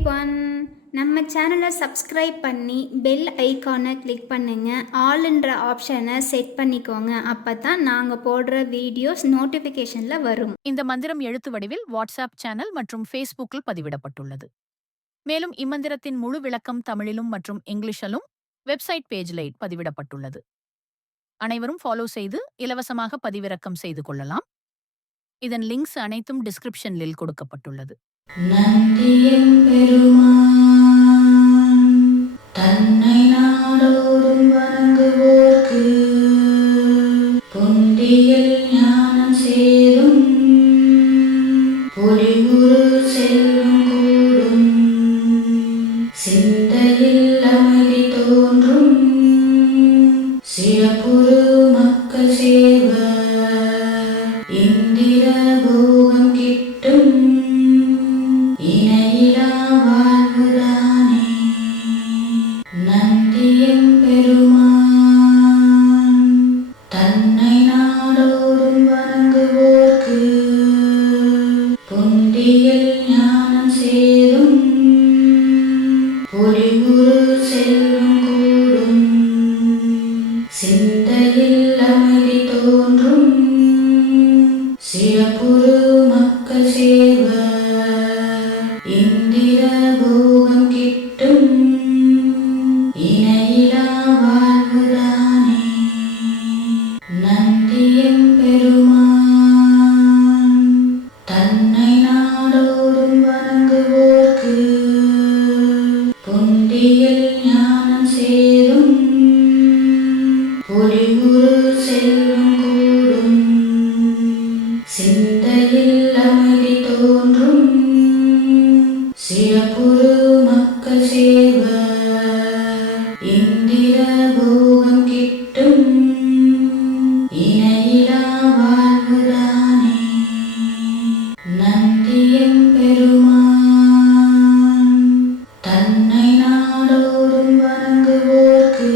Everyone. நம்ம சேனலை subscribe பண்ணி பெல் ஐக்கானை கிளிக் பண்ணுங்க. ஆல்ன்ற ஆப்ஷனை செட் பண்ணிக்கோங்க. அப்பதான் நாங்க போடுற வீடியோஸ் நோட்டிபிகேஷன்ல வரும். இந்த மந்திரம் எழுத்து வடிவில் வாட்ஸ்அப் சேனல் மற்றும் ஃபேஸ்புக்கில் பதிவிடப்பட்டுள்ளது. மேலும் இம்மந்திரத்தின் முழு விளக்கம் தமிழிலும் மற்றும் இங்கிலீஷிலும் வெப்சைட் பேஜில் பதிவிடப்பட்டுள்ளது. அனைவரும் ஃபாலோ செய்து இலவசமாக பதிவிறக்கம் செய்து கொள்ளலாம். இதன் லிங்க்ஸ் அனைத்தும் டிஸ்கிரிப்ஷனில் கொடுக்கப்பட்டுள்ளது. நந்தியம் பெருமான் தன்னை நாடோறும் வணங்குவோர்க்கு பொந்தியில் ஞானம் சேரும் பொலிவுறு செல்வம் கூடும் சிந்தையில் அமைதி தோன்றும் சிறப்புறு மக்கள் சேர்வர் இந்திர போகம் கிட்டும் இணையிலா வாழ்வுதானே. நந்தியம் பெருமான் தன்னை நாடோறும் வணங்குவோர்க்கு பொந்தியில் ஞானம் சேரும் பொலிவுறு செல்வம் கூடும் சிந்தையில் அமைதி தோன்றும் சிறப்புறு மக்கள் சேர்வர் இந்திர போகம் கிட்டும் இணையிலா வாழ்வுதானே. நந்தியம் பெருமான் தன்னை நாடோறும் வணங்குவோர்க்கு பொந்தியில் ஞானம் சேரும் பொலிவுறு செல்வம் கூடும் சிந்தையில் அமைதி தோன்றும் சிறப்புறு மக்கள் சேர்வர் இந்திர போகம் கிட்டும் இணையிலா வாழ்வுதானே. நந்தியம் பெருமான் தன்னை நாடோறும் வணங்குவோர்க்கு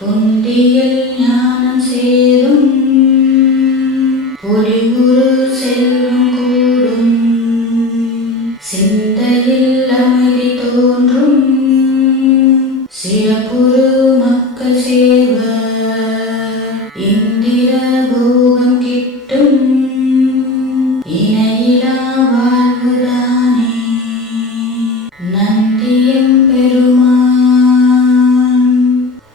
பொந்தியில் ஞானம் சேரும் பொலிவுறு செல்வம் கூடும் சிந்தையில் அமைதி தோன்றும் சிறப்புறு மக்கள் சேர்வர் இந்திர போகம் கிட்டும் இணையிலா வாழ்வுதானே. நந்தியம் பெருமான்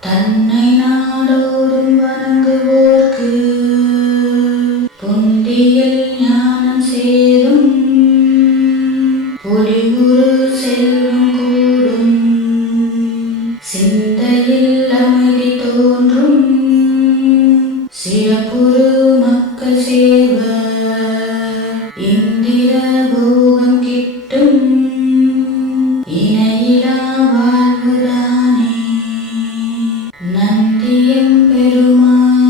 தன்னை நாடோறும் வணங்குவோர்க்கு பொந்தியில் ஞானம் சேரும் பொலிவுறு செல்வம் கூடும் சிந்தையில் அமைதி தோன்றும் சிறப்புறு மக்கள் சேர்வர் இந்திர போகம் கிட்டும் இணையிலா வாழ்வுதானே. நந்தியம் பெருமான்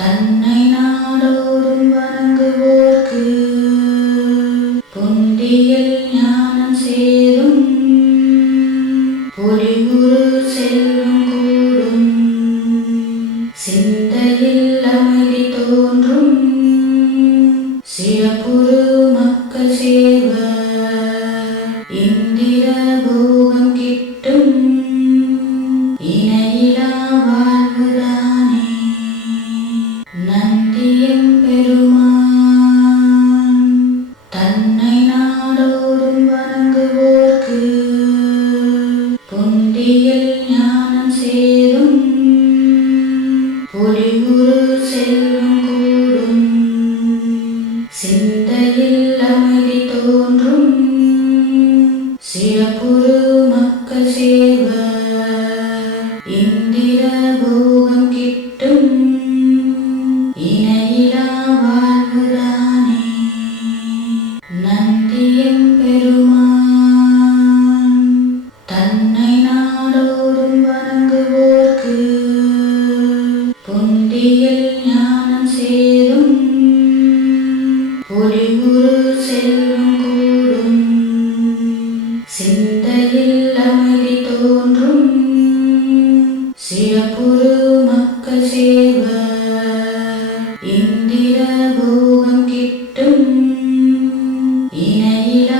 தன்னை நாடோறும் வணங்குவோர்க்கு பொந்தியில் ஞானம் சேரும் பொலிவுறு செல்வம் கூடும் சிந்தையில் அமைதி தோன்றும் சிறப்புறு மக்கள் சேர்வர் இந்திர போகம் கிட்டும் இணையிலா வாழ்வுதானே. நந்தியம் பெருமான் தன்னை நாடோறும் வணங்குவோர்க்கு பொந்தியில் ஞானம் சேரும் பொலிவுறு செல்வம் கூடும் சிந்தையில் அமைதி தோன்றும் சிறப்புறு மக்கள் சேர்வர் இந்திர போகம் கிட்டும் இணையிலா வாழ்வுதானே. நந்தியம் பெருமான் தன்னை நாடோறும் வணங்குவோர்க்கு பொந்தியில் ஞானம் சேரும் பொலிவுறு செல்வம் கூடும் சிந்தையில் அமைதி தோன்றும் சிறப்புறு மக்கள் சேர்வர் இந்திர போகம் கிட்டும் இணையிலா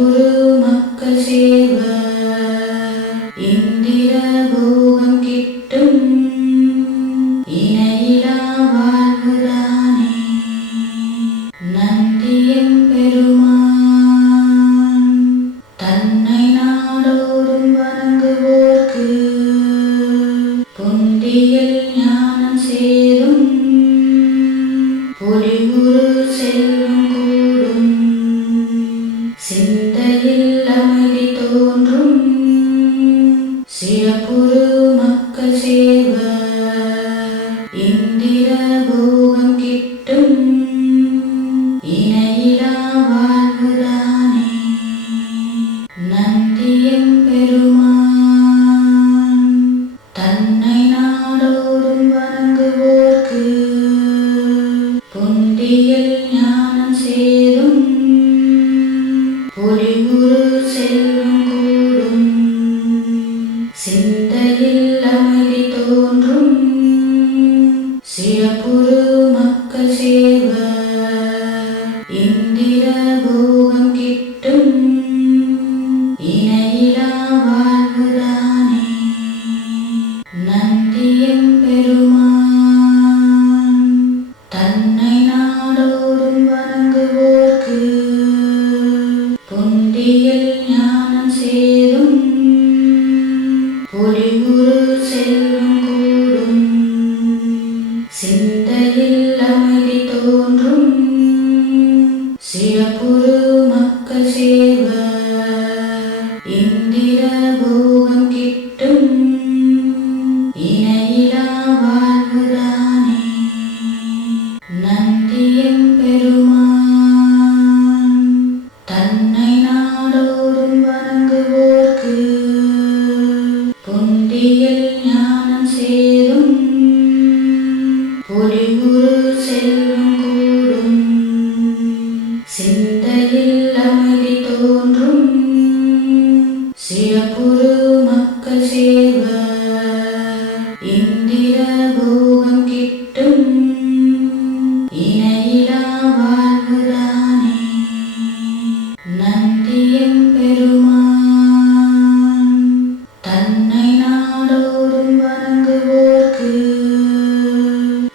சிறப்புறு மக்கள் சேர்வர் இந்திர போகம் கிட்டும் இணையிலா வாழ்வுதானே. நந்தியம் பெருமான் தன்னை நாடோறும் வணங்குவோர்க்கு புந்தியில் ஞானம் சேரும் பொலிவுறு செல்வம் கூடும் சிந்தையில் அமைதி தோன்றும் சிறப்புறு மக்கள் சேர்வர் இந்திர போகம் கிட்டும் இணையிலா வாழ்வுதானே. நந்தியம் பெருமான் தன்னை நாடோறும் வணங்குவோர்க்கு புந்தியில் ஞானம் சேரும் பொலிவுறு செல்வம் கூடும் சிந்தையில் அமைதி தோன்றும் சிறப்புறு மக்கள் சேர்வர் இந்திர போகம் கிட்டும் இணையிலா வாழ்வுதானே. நந்தியம் பெருமான் தன்னை நாடோறும் வணங்குவோர்க்கு புந்தியில் ஞானம் சேரும் பொலிவுறு செல்வம் கூடும் சிந்தையில் அமைதி தோன்றும் சிறப்புறு மக்கள் சேர்வர் இந்திர போகம் கிட்டும் இணையிலா வாழ்வுதானே. நந்தியம் பெருமான் தன்னை நாடோறும் வணங்குவோர்க்கு புந்தியில் ஞானம் சேரும் பொலிவுறு செல்வம் கூடும் சிந்தையில் அமைதி தோன்றும் சிறப்புறு மக்கள் சேர்வர் இந்திர போகம் கிட்டும் இணையிலா வாழ்வுதானே. நந்தியம் பெருமான் தன்னை நாடோறும் வணங்குவோர்க்கு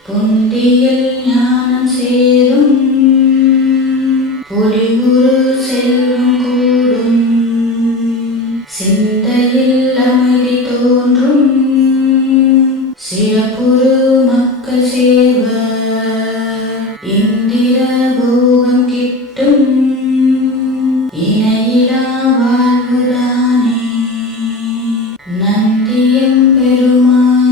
புந்தியில் ஞானம் சேரும் பொலிவுறு செல்வம் கூடும் சிந்தையில் அமைதி தோன்றும் சிறப்புறு மக்கள் சேர்வர் இந்திர போகம் கிட்டும் இணையிலா வாழ்வுதானே. நந்தியம் பெருமான்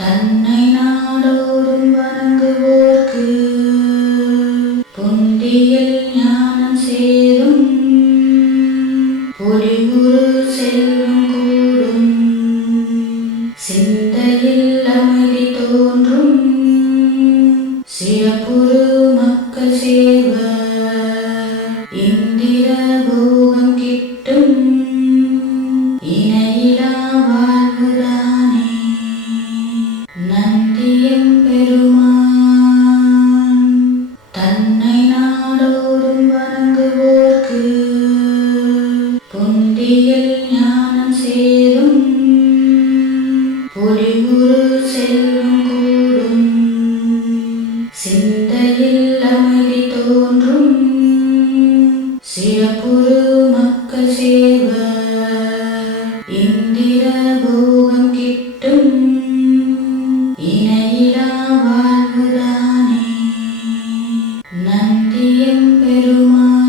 தன்னை நாடோறும் வணங்குவோர்க்கு புந்தியில் ஞானம் சேரும் பொலிவுறு செல்வம் கூடும் சிந்தையில் அமைதி தோன்றும் சிறப்புறு மக்கள் சேர்வர் இந்திர போகம் கிட்டும் இணையிலா வாழ்வுதானே. நந்தியம் பெருமான் தன்னை நாடோறும் வணங்குவோர்க்கு புந்தியில் ஞானம் சேரும் பொலிவுறு செல்வம் கூடும் சிந்தையில் அமைதி தோன்றும் சிறப்புறு மக்கள் சேர்வர் இந்திர போகம் கிட்டும் இணையிலா வாழ்வுதானே. நந்தியம் பெருமான்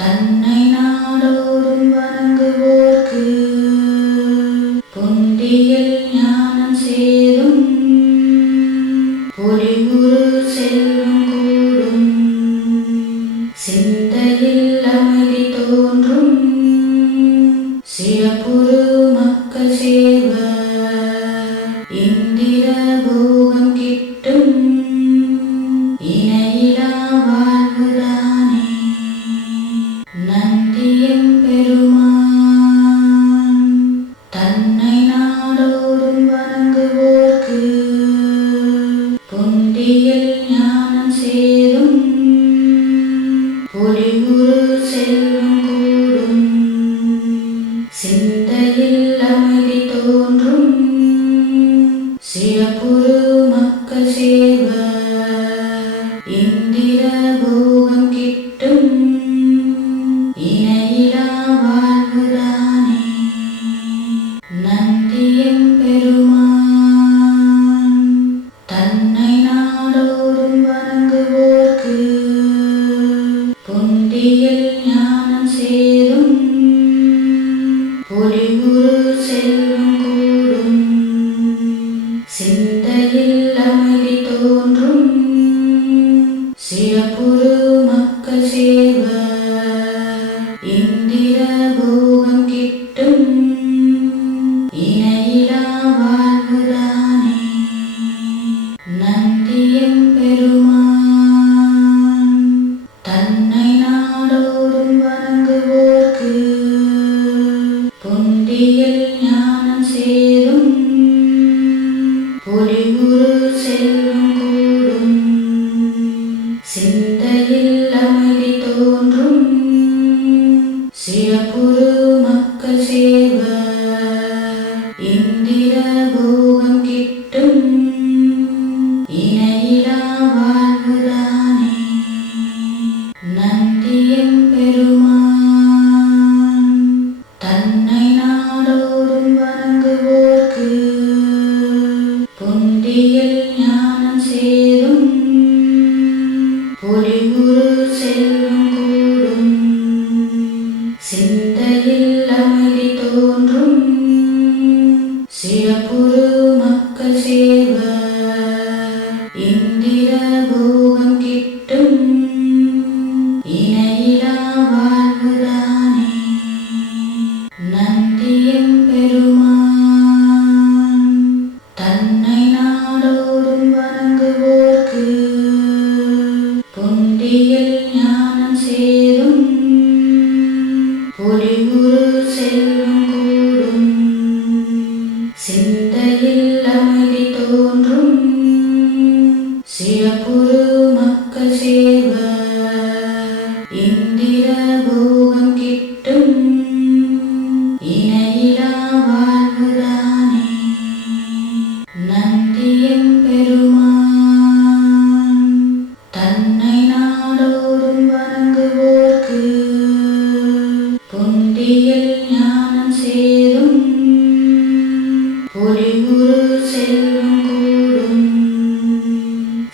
தன்னை நாடோறும் வணங்குவோர்க்கு புந்தியில் ஞானம் சேரும் பொலிவுறு செல்வம் கூடும் சிந்தையில் அமைதி பொந்தியில் ஞானம் சேரும் பொலிவுறு செல்வம் கூடும் சிந்தையில் அமைதி தோன்றும் சிறப்புறு மக்கள் சேவர் இந்திர போகம் கிட்டும் இணையிலா வாழ்வுதானே நந்தியம் பெருமான் தன்னை நாடோறும் வணங்குவோர்க்கு பொந்தியில் ஞானம் சேரும் பொலிவுறு செல்வம் கூடும் சிந்தையில் அமைதி தோன்றும் சிறப்புறு மக்கள் சேவர் இந்திர போகம் கிட்டும் இணையிலா வாழ்வுதானே நந்தியம் பெருமான் தன்னை நாடோறும் வணங்குவோர்க்கு பொந்தியில் ஞானம் சேரும் பொலிவுறு செல்வம் கூடும் சிந்தையில் அமைதி தோன்றும் சிறப்புறு மக்கள் சேவர் இந்திர போகம் கிட்டும் இணையிலா வாழ்வுதானே நந்தியம் பெருமான் தன்னை நாடோறும் வணங்குவோர்க்கு பொந்தியில் ஞானம் சேரும் பொலிவுறு செல்வம் கூடும் சிந்தையில் அமைதி தோன்றும் சிறப்புறு மக்கள் சேவர் இந்திர போகம் கிட்டும் இணையிலா வாழ்வுதானே நந்தியம் பெருமான் தன்னை நாடோறும் வணங்குவோர்க்கு பொந்தியில் ஞானம் சேரும் பொலிவுறு செல்வம் கூடும்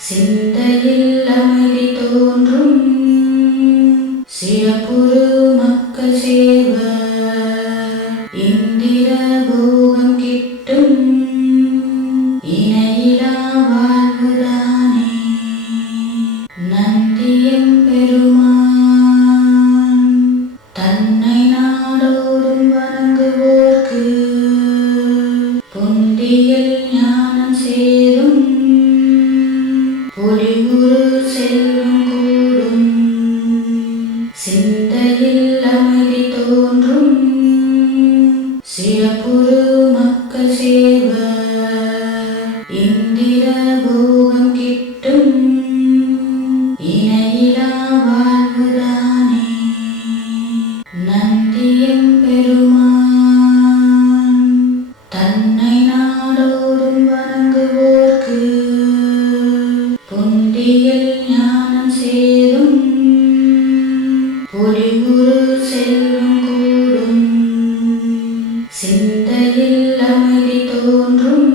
சிந்தையில் அமைதி தோன்றும் சிறப்புறு மக்கள் சேவர் இந்திர போகம் கிட்டும் இணையிலா வாழ்வுதானே நந்தியம் பெருமான் தன்னை நாடோறும் வணங்குவோர்க்கு பொந்தியில் ஞானம் சேரும் பொலிவுறு செல்வம் கூடும் சிந்தையில் அமைதி தோன்றும் சிறப்புறு மக்கள் சேவர் இந்திர போகம் கிட்டும் இணையிலா வாழ்வுதானே நந்தியம் பெருமான் தன்னை நாடோறும் வணங்குவோர்க்கு பொந்தியில் ஞானம் சேரும் பொலிவுறு செல்வம் கூடும் சிந்தையில் அமைதி தோன்றும்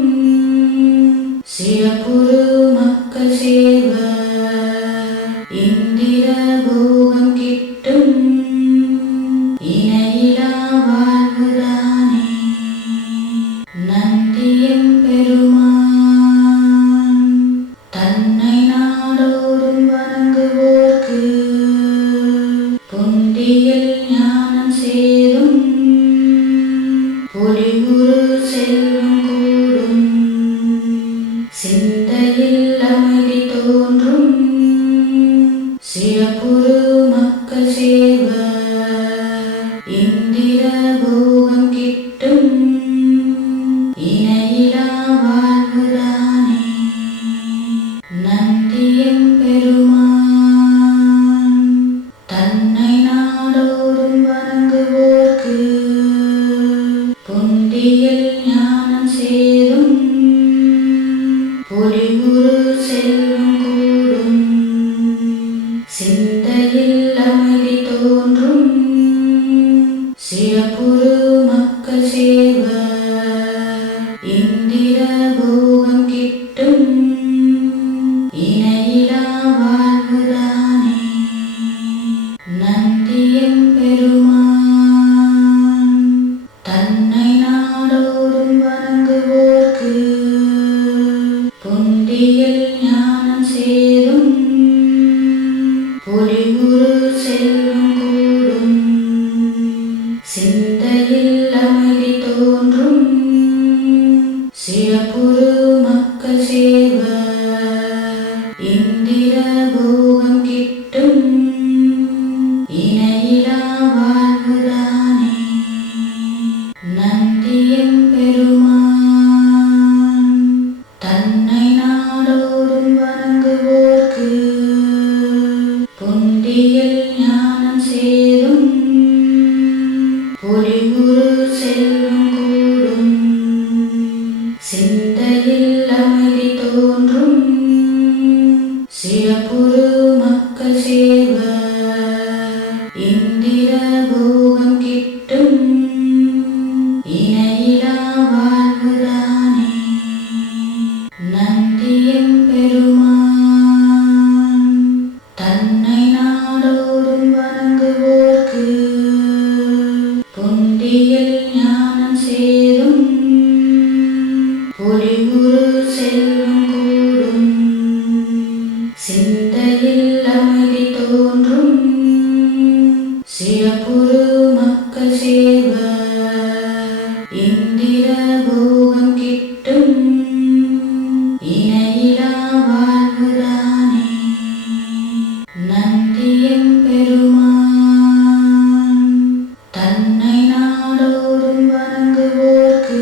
சிறப்புறு மக்கள் சேவர் இந்திர போகம் கிட்டும் இணையிலா வாழ்வுதானே நந்தியம் பெருமான் தன்னை நாடோறும் வணங்குவோர்க்கு பொந்தியில் ஞானம் சேரும் பொலிவுறு செல்வம் கூடும் சிந்தையில் அமைதி தோன்றும் சிறப்புறு மக்கள் சேவர் இந்திர போகம் கிட்டும் இணையிலா வாழ்வுதானே நந்தியம் பெருமான் தன்னை நாடோறும் வணங்குவோர்க்கு பொந்தியில் ஞானம் சேரும் பொலிவுறு செல்வம் கூடும் சிந்தையில் அமைதி தோன்றும் சேரும் பொலிவுறு செல்வம் கூடும் சிந்தையில் அமைதி தோன்றும் சிறப்புறு மக்கள் சேர்வர் இந்திர போகம் கிட்டும் இணையிலா வாழ்வுதானே நந்தியம் பெருமான் தன்னை நாடோறும் வணங்குவோர்க்கு புந்தியில் ஞானம் சேரும் பொலிவுறு செல்வம் கூடும் சிந்தையில் அமைதி தோன்றும் சிறப்புறு மக்கள் சேர்வர் இந்திர போகம் கிட்டும் இணையிலா வாழ்வுதானே நந்தியம் பெருமான் தன்னை நாடோறும் வணங்குவோர்க்கு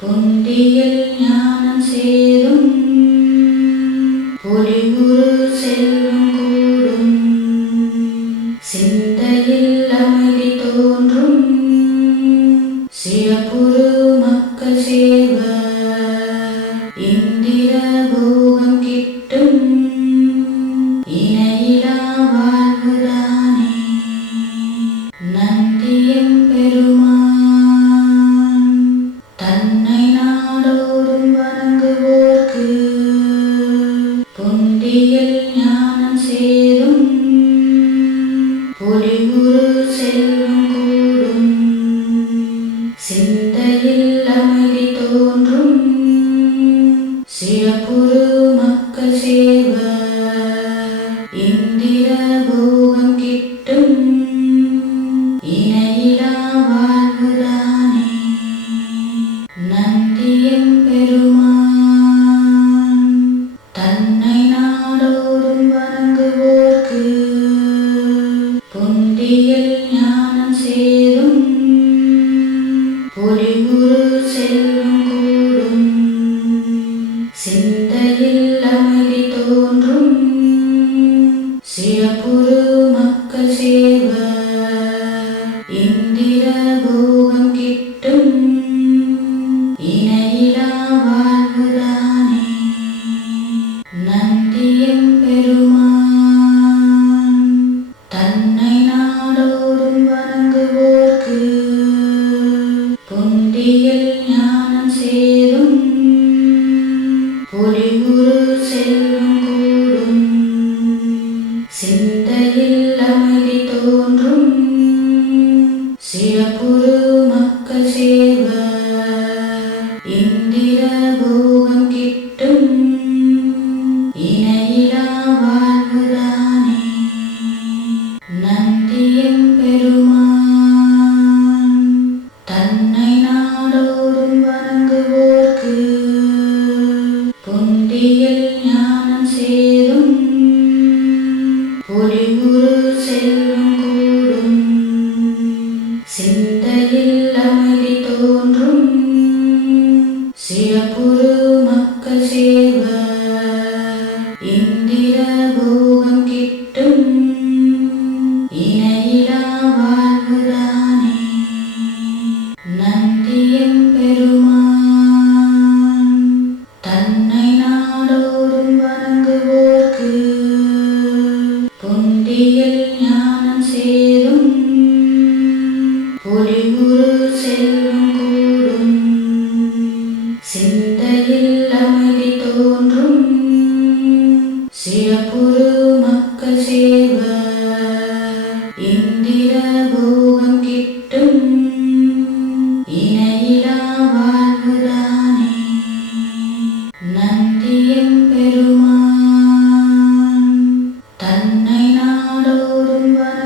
புந்தியில் ஞானம் சேரும் பொலிவுறு செல்வம் கூடும் சிந்தையில் அமைதி தோன்றும் சிறப்புறு மக்கள் சேர்வர் இந்திர போகம் கிட்டும் இணையிலா வாழ்வுதானே நந்தியம் பெருமான் தன்னை நாடோறும் வணங்குவோர்க்கு புந்தியில் ஞானம் சேரும் பொலிவுறு செல்வம் கூடும் சிந்தையில் அமைதி தோன்றும் சிறப்புறு மக்கள் சேர்வர் இந்திர போகம் கிட்டும் இணையிலா வாழ்வுதானே நந்தியம் பெருமான் தன்னை நாடோறும் வணங்குவோர்க்கு புந்தியில் ஞானம் சேரும் பொலிவுறு செல்வம் கூடும் சிந்தையில் அமைதி தோன்றும் சிறப்புறு மக்கள் சேர்வர் இந்திர போகம் கிட்டும் இணையிலா வாழ்வுதானே நந்தியம் பெருமான் தன்னை நாடோறும் வணங்குவோர்க்கு புந்தியில் ஞானம் சேரும் பொலிவுறு செல்வம் கூடும் சிந்தையில் அமைதி தோன்றும் சிறப்புறு மக்கள் சேர்வர் இந்திர போகம் கிட்டும் இணையிலா வாழ்வுதானே நந்தியம் பெருமான் தன்னை நாடோறும் வணங்குவோர்க்கு புந்தியில் ஞானம் சேரும் பொலிவுறு செல்வம் கூடும் சிந்தையில் அமைதி தோன்றும் சிறப்புறு மக்கள் சேர்வர் இந்திர போகம் கிட்டும் இணையிலா வாழ்வுதானே நந்தியம் பெருமான் தன்னை நாடோறும் வணங்குவோர்க்கு புந்தியில் ஞானம் சேரும் பொலிவுறு செல்வம் கூடும் சிந்தையில் அமைதி தோன்றும் சிறப்புறு மக்கள் சேர்வர் இந்திர போகம் கிட்டும் இணையிலா வாழ்வுதானே நந்தியம் பெருமான் தன்னை நாடோறும் வணங்குவோர்க்கு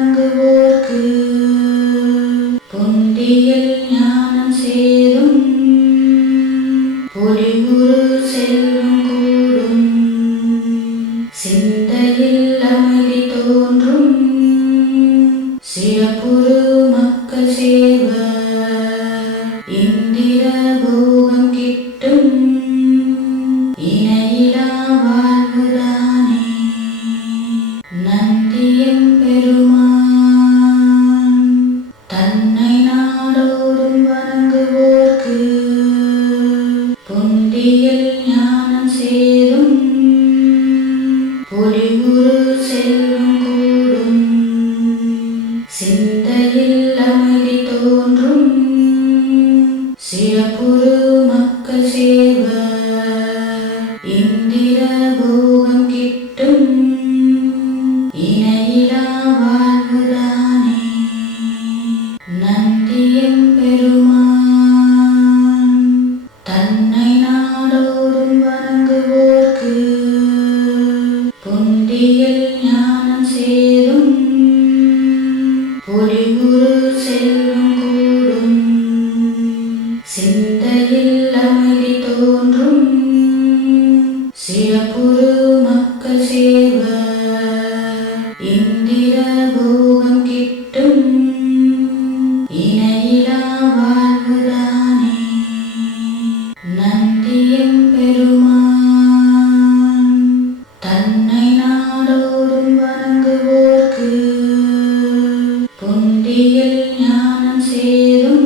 பொந்தியில் ஞானம் சேரும்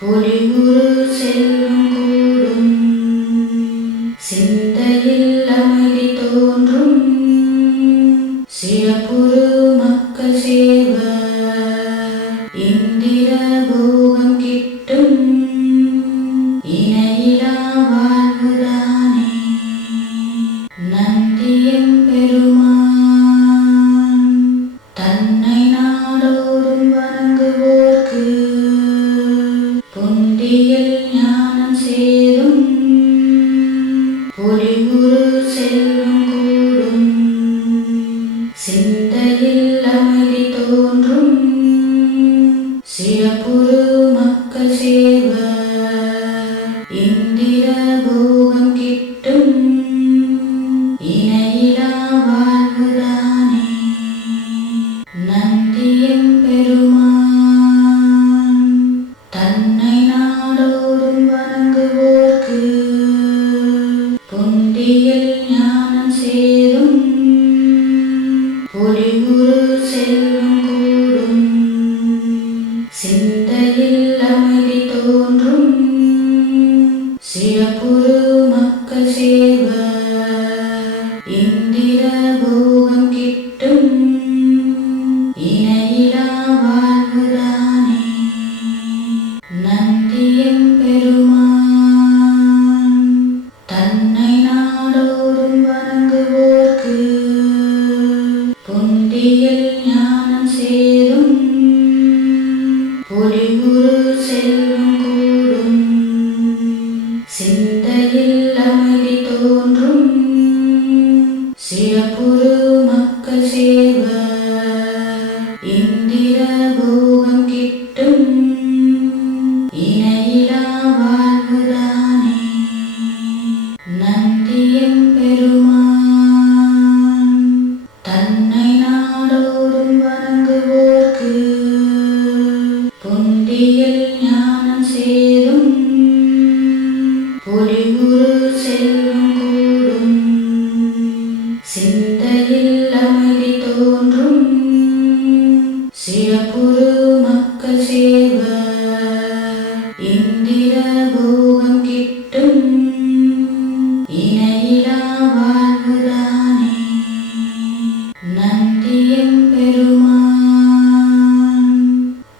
பொலிவுறு செல்வம் கூடும் சிந்தையில் அமைதி தோன்றும் சிறப்புறு மக்கள் சேவர் இந்திர போகம் கிட்டும் இணையிலா வாழ்வுதானே நந்தியம் பெருமான் தன்னை நாடோறும் வணங்குவோர்க்கு பொந்தியில் ஞானம் சேரும் பொலிவுறு செல்வம் கூடும் சிந்தையில் அமைதி தோன்றும் சிறப்புறு மக்கள் சேவர் இந்திர போகம் கிட்டும் இணையிலா வாழ்வுதானே நந்தியம் பெருமான் தன்னை நாடோறும் வணங்குவோர்க்கு பொந்தியில் ஞானம் சேரும் பொலிவுறு செல்வம் கூடும் சிந்தையில் அமைதி தோன்றும் சிறப்புறு மக்கள் சேவர் இந்திர போகம் கிட்டும் இணையிலா வாழ்வுதானே நந்தியம் பெருமான் தன்னை நாடோறும் வணங்குவோர்க்கு பொந்தியில் ஞானம் சேரும் பொலிவுறு செல்வம் கூடும் சிந்தையில் அமைதி தோன்றும் சிறப்புறு மக்கள் சேவர் இந்திர போகம் கிட்டும் இணையிலா வாழ்வுதானே நந்தியம் பெருமான் தன்னை நாடோறும் வணங்குவோர்க்கு பொந்தியில் ஞானம் சேரும் பொலிவுறு செல்வம் கூடும் சிந்தையில் அமைதி தோன்றும் சிறப்புறு மக்கள் சேவர் இந்திர போகம் கிட்டும் இணையிலா வாழ்வுதானே நந்தியம் பெருமான்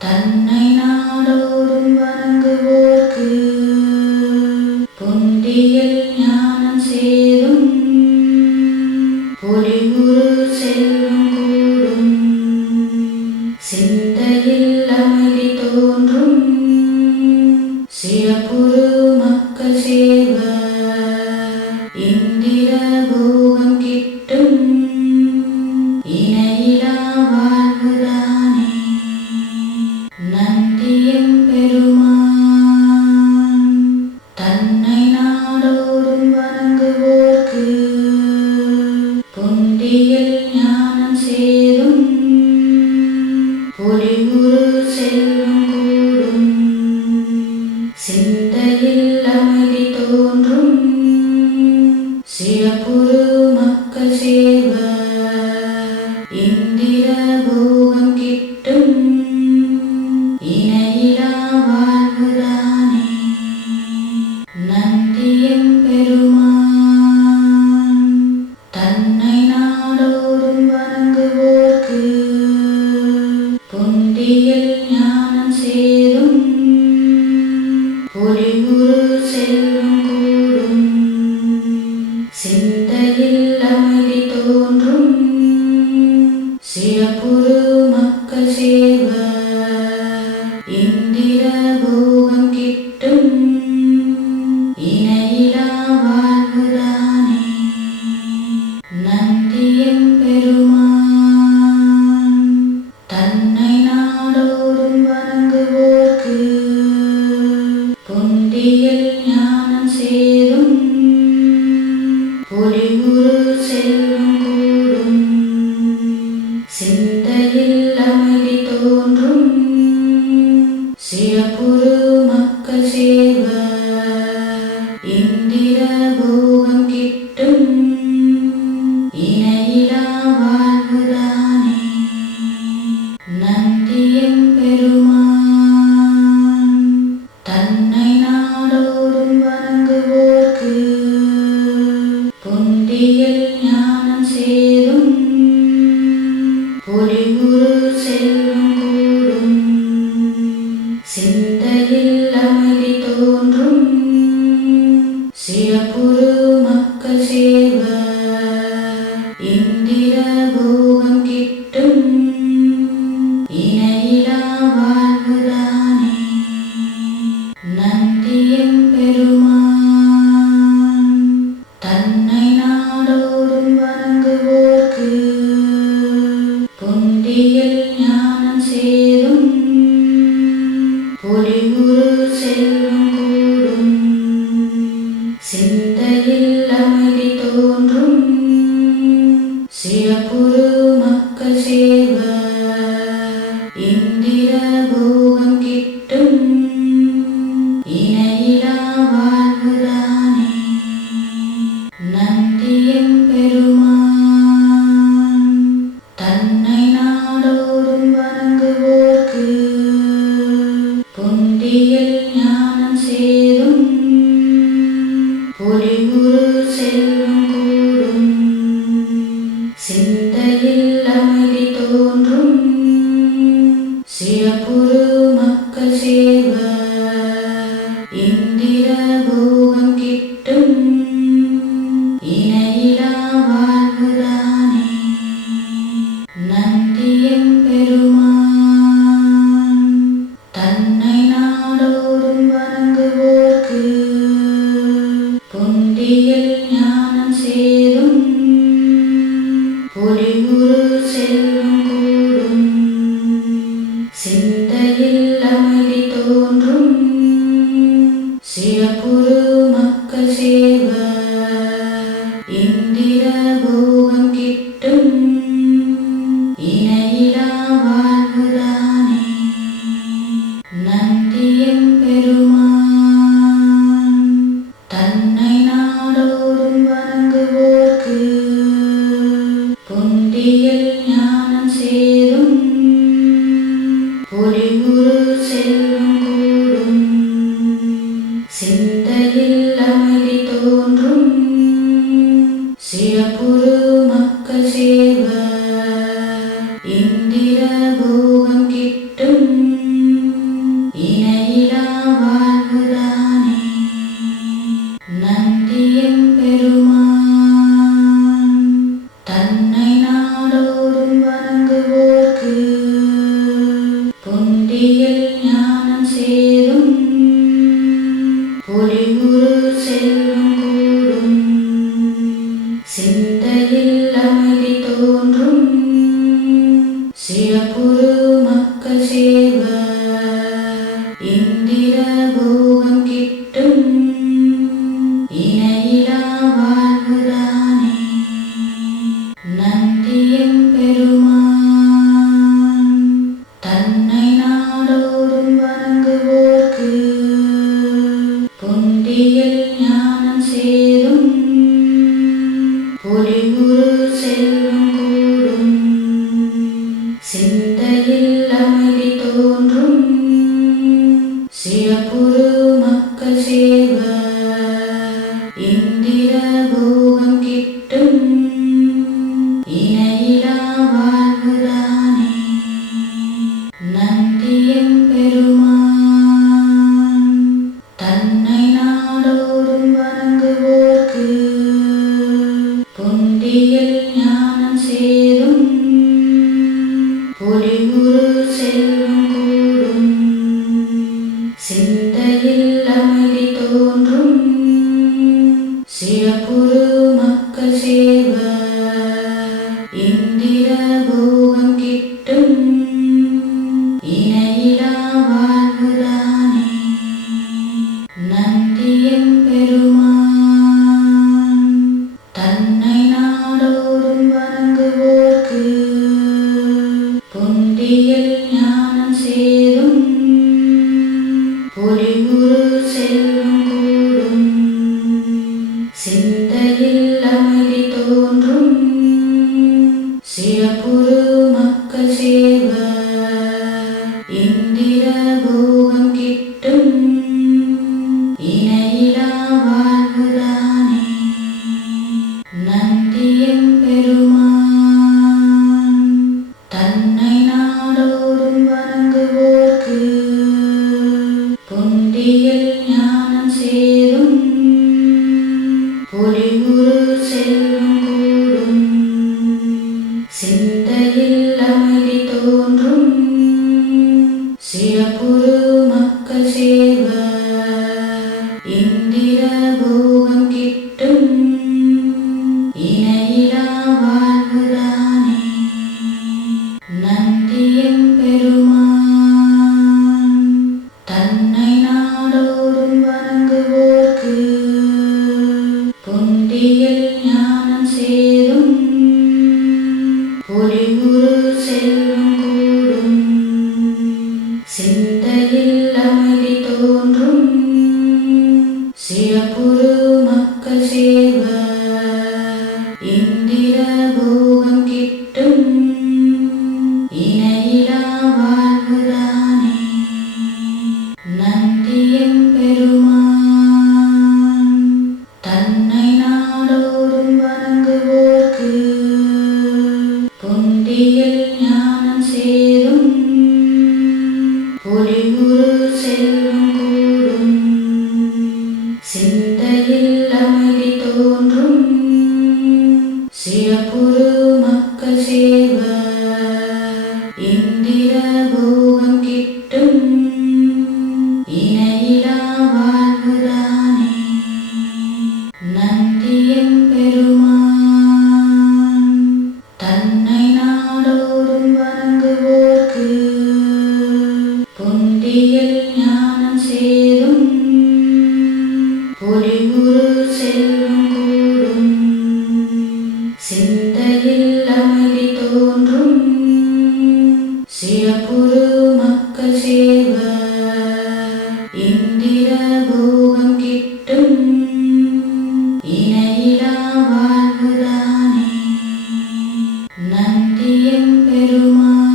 தன்னை நாடோறும் வணங்குவோர்க்கு பொந்தியில் ஞானம் சேரும் பொலிவுறு செல்வம் கூடும் சிந்தையில் அமைதி தோன்றும் சிறப்புறு மக்கள் சேவர் இந்திர போகம் கிட்டும் இணையிலா வாழ்வுதானே நந்தியம் பெருமான் தன்னை நாடோறும் வணங்குவோர்க்கு பொந்தியில் ஞானம் சேரும் பொலிவுறு செல்வம் கூடும் சிந்தையில் அமைதி தோன்றும் சிறப்புறு மக்கள் சேவர் இந்திர போகம் கிட்டும் இணையிலா வாழ்வுதானே நந்தியம் பெருமான் தன்னை நாடோறும் வணங்குவோர்க்கு பொந்தியில் ஞானம் சேரும் பொலிவுறு செல்வம் கூடும் சிந்தையில் அமைதி தோன்றும் சிறப்புறு மக்கள் சேவர் இந்திர போகம் கிட்டும் இணையிலா வாழ்வுதானே நந்தியம் பெருமான் தன்னை நாடோறும் வணங்குவோர்க்கு பொந்தியில் ஞானம் சேரும் பொலிவுறு செல்வம் கூடும் சிந்தையில் அமைதி தோன்றும் சிறப்புறு மக்கள் சேவர் இந்திர போகம் கிட்டும் இணையிலா வாழ்வுதானே நன் பொலிவுறு செல்வம் கூடும் சிந்தையில் அமைதி தோன்றும் சிறப்புறு மக்கள் சேர்வர் இந்திர போகம் கிட்டும் இணையிலா வாழ்வுதானே நந்தியம் பெருமான் தன்னை நாடோறும் வணங்குவோர்க்கு பொந்தியில் ஞானம் சேரும் பொலிவுறு செல்வம் கூடும் சிந்தையில் அமைதி தோன்றும் சிறப்புறு மக்கள் சேர்வர் இந்திர போகம் கிட்டும் இணையிலா வாழ்வுதானே நந்தியம் பெருமான் தன்னை நாடோறும் வணங்குவோர்க்கு பொந்தியில் ஞானம் சேரும் பொலிவுறு செல்வம் கூடும் சிந்தையில் அமைதி தோன்றும் சிறப்புறு மக்கள் சேர்வர் இந்திர போகம் கிட்டும் இணையிலா வாழ்வுதானே நந்தியம் பெருமான் தன்னை நாடோறும் வணங்குவோர்க்கு பொந்தியில் ஞானம் சேரும் பொலிவுறு செல்வம் கூடும் சிந்தையில் அமைதி தோன்றும் சிறப்புறு மக்கள் சேர்வர் இந்திர போகம் கிட்டும் இணையிலா வாழ்வுதானே நந்தியம் பெருமான் தன்னை நாடோறும் வணங்குவோர்க்கு பொந்தியில் ஞானம் சேரும் பொலிவுறு செல்வம் கூடும் சிந்தையில் அமைதி தோன்றும் சிறப்புறு மக்கள் சேர்வர் இந்திர போகம் கிட்டும் இணையிலா வாழ்வுதானே நந்தியம் பெருமான் தன்னை நாடோறும் வணங்குவோர்க்கு பொந்தியில் ஞானம் சேரும் பொலிவுறு செல்வம் கூடும் சிந்தையில் அமைதி தோன்றும் சிறப்புறு மக்கள் சேர்வர் இந்திர போகம் கிட்டும் இணையிலா வாழ்வுதானே நந்தியம் பெருமான் தன்னை நாடோறும் வணங்குவோர்க்கு பொந்தியில் ஞானம் சேரும் பொலிவுறு செல்வம் கூடும் சிந்தையில் அமைதி தோன்றும் சிறப்புறு மக்கள் சேர்வர் இந்திர போகம் கிட்டும் இணையிலா வாழ்வுதானே நந்தியம் பெருமான் தன்னை நாடோறும் வணங்குவோர்க்கு பொந்தியில் ஞானம் சேரும் பொலிவுறு செல்வம் கூடும் சிந்தையில் அமைதி தோன்றும் சிறப்புறு மக்கள் சேர்வர் இந்திர போகம் கிட்டும் இணையிலா வாழ்வுதானே நந்தியம் பெருமான் தன்னை நாடோறும் வணங்குவோர்க்கு பொன் நாடோறும் வணங்குவோர்க்கு புந்தியில் ஞானம் சேரும் பொலிவுறு செல்வம் கூடும் சிந்தையில் அமைதி தோன்றும் சிறப்புறு மக்கள் சேர்வர் இந்திர போகம் கிட்டும் இணையிலா வாழ்வுதானே நந்தியம் பெருமான் தன்னை நாடோறும் வணங்குவோர்க்கு புந்தியில் ஞானம் சேரும் பொலிவுறு செல்வம் கூடும் சிந்தையில் அமைதி தோன்றும் சிறப்புறு மக்கள் சேர்வர் இந்திர போகம் கிட்டும் இணையிலா வாழ்வுதானே நந்தியம் பெருமான் தன்னை நாடோறும் வணங்குவோர்க்கு புந்தியில் ஞானம் சேரும் பொலிவுறு செல்வம் கூடும் சிந்தையில் அமைதி தோன்றும் சிறப்புறு மக்கள் சேர்வர் இந்திர போகம் கிட்டும் இணையிலா வாழ்வுதானே நந்தியம் பெருமான் தன்னை நாடோறும் வணங்குவோர்க்கு புந்தியில் ஞானம் சேரும் பொலிவுறு செல்வம் கூடும் சிந்தையில் அமைதி தோன்றும் சிறப்புறு மக்கள் சேர்வர் இந்திர போகம் கிட்டும் இணையிலா வாழ்வுதானே நந்தியம் பெருமான்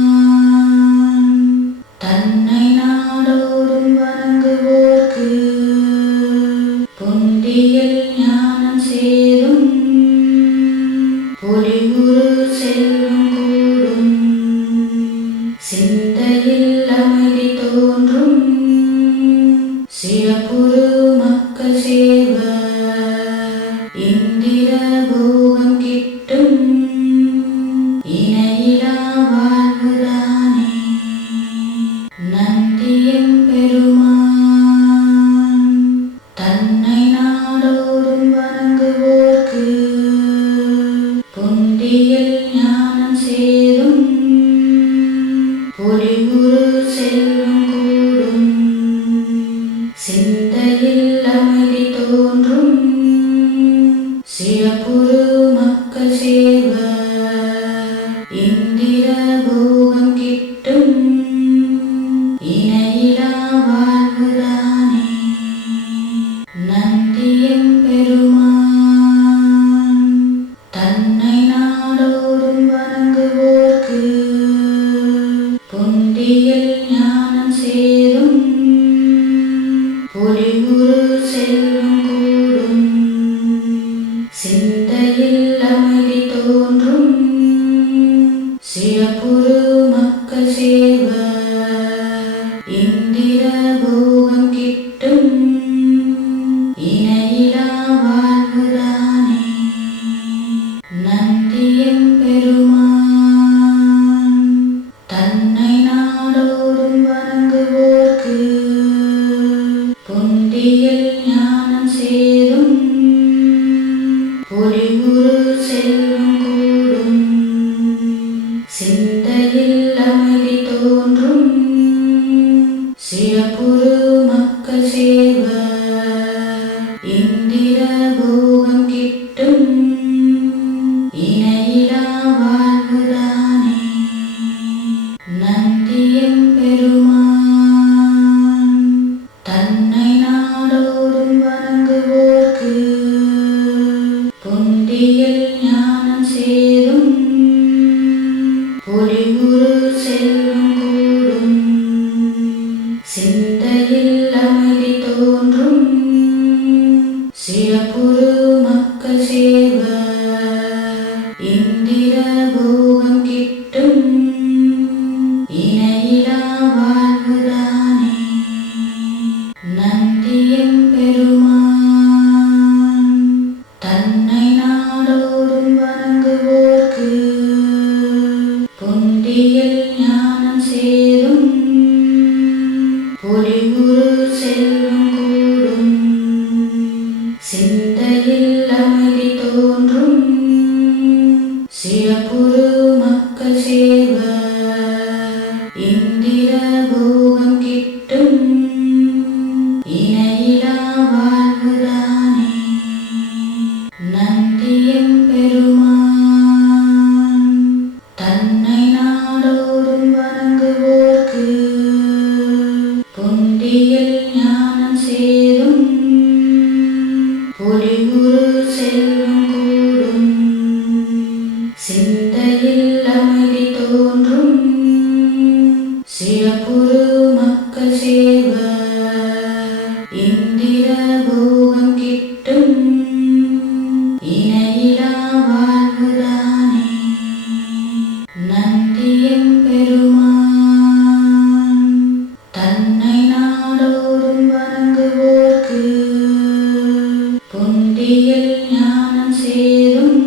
தன்னை நாடோறும் வணங்குவோர்க்கு புந்தியில் ஞானம் சேரும் பொலிவுறு செல்வம் கூடும் சிந்தையில் அமைதி தோன்றும் சிறப்புறு மக்கள் சேர்வர் இந்திர போகம் கிட்டும் இணையிலா வாழ்வுதானே நந்தியம் பெருமான் தன்னை நாடோறும் வணங்குவோர்க்கு புந்தியில் ஞானம் சேரும் பொலிவுறு செல்வம் கூடும் சிந்தையில் அமைதி தோன்றும் சிறப்புறு மக்கள் சேர்வர் இந்திர போகம் கிட்டும் இணையிலா வாழ்வுதானே நந்தியம் பெருமான் தன்னை நாடோறும் வணங்குவோர்க்கு புந்தியில் ஞானம் சேரும் பொலிவுறு செல்வம் கூடும் சிந்தையில் அமைதி தோன்றும் சிறப்புறு மக்கள் சேர்வர் இந்திர போகம் கிட்டும் இணையிலா வாழ்வுதானே நந்தியம் பெருமான் தன்னை நாடோறும் வணங்குவோர்க்கு புந்தியில் ஞானம் சேரும் பொலிவுறு செல்வம் கூடும் சிந்தையில் அமைதி தோன்றும் சிறப்புறு மக்கள் சேர்வர் இந்திர போகம் கிட்டும் இணையிலா வாழ்வுதானே நந்தியம் பெருமான் தன்னை நாடோறும் வணங்குவோர்க்கு புந்தியில் ஞானம் சேரும் பொலிவுறு செல்வம் கூடும் சிந்தையில் அமைதி தோன்றும் சிறப்புறு மக்கள் சேர்வர் இந்திர போகம் கிட்டும் செல்வம் கூடும் சிந்தையில் அமைதி தோன்றும் சிறப்புறு மக்கள் சேர்வர் இந்திர போகம் கிட்டும் இணையிலா வாழ்வுதானே நந்தியம் பெருமான் தன்னை நாடோறும் வணங்குவோர்க்கு புந்தியில் ஞானம் சேரும் பொலிவுறு செல்வம் பொந்தியில் ஞானம் சேரும் பொலிவுறு செல்வம் கூடும் சிந்தையில் அமைதி தோன்றும் சிறப்புறு மக்கள் சேர்வர் இந்திர போகம் கிட்டும் இணையிலா வாழ்வுதானே நந்தியம் பெருமான் தன்னை நாடோறும் வணங்குவோர்க்கு பொந்தியில் ஞானம் சேரும் பொலிவுறு செல்வம் கூடும் சிந்தையில் அமைதி தோன்றும் சிறப்புறு மக்கள் சேர்வர் இந்திர போகம் கிட்டும் இணையிலா வாழ்வுதானே நந்தியம் பெருமான் தன்னை நாடோறும் வணங்குவோர்க்கு பொந்தியில் ஞானம் சேரும்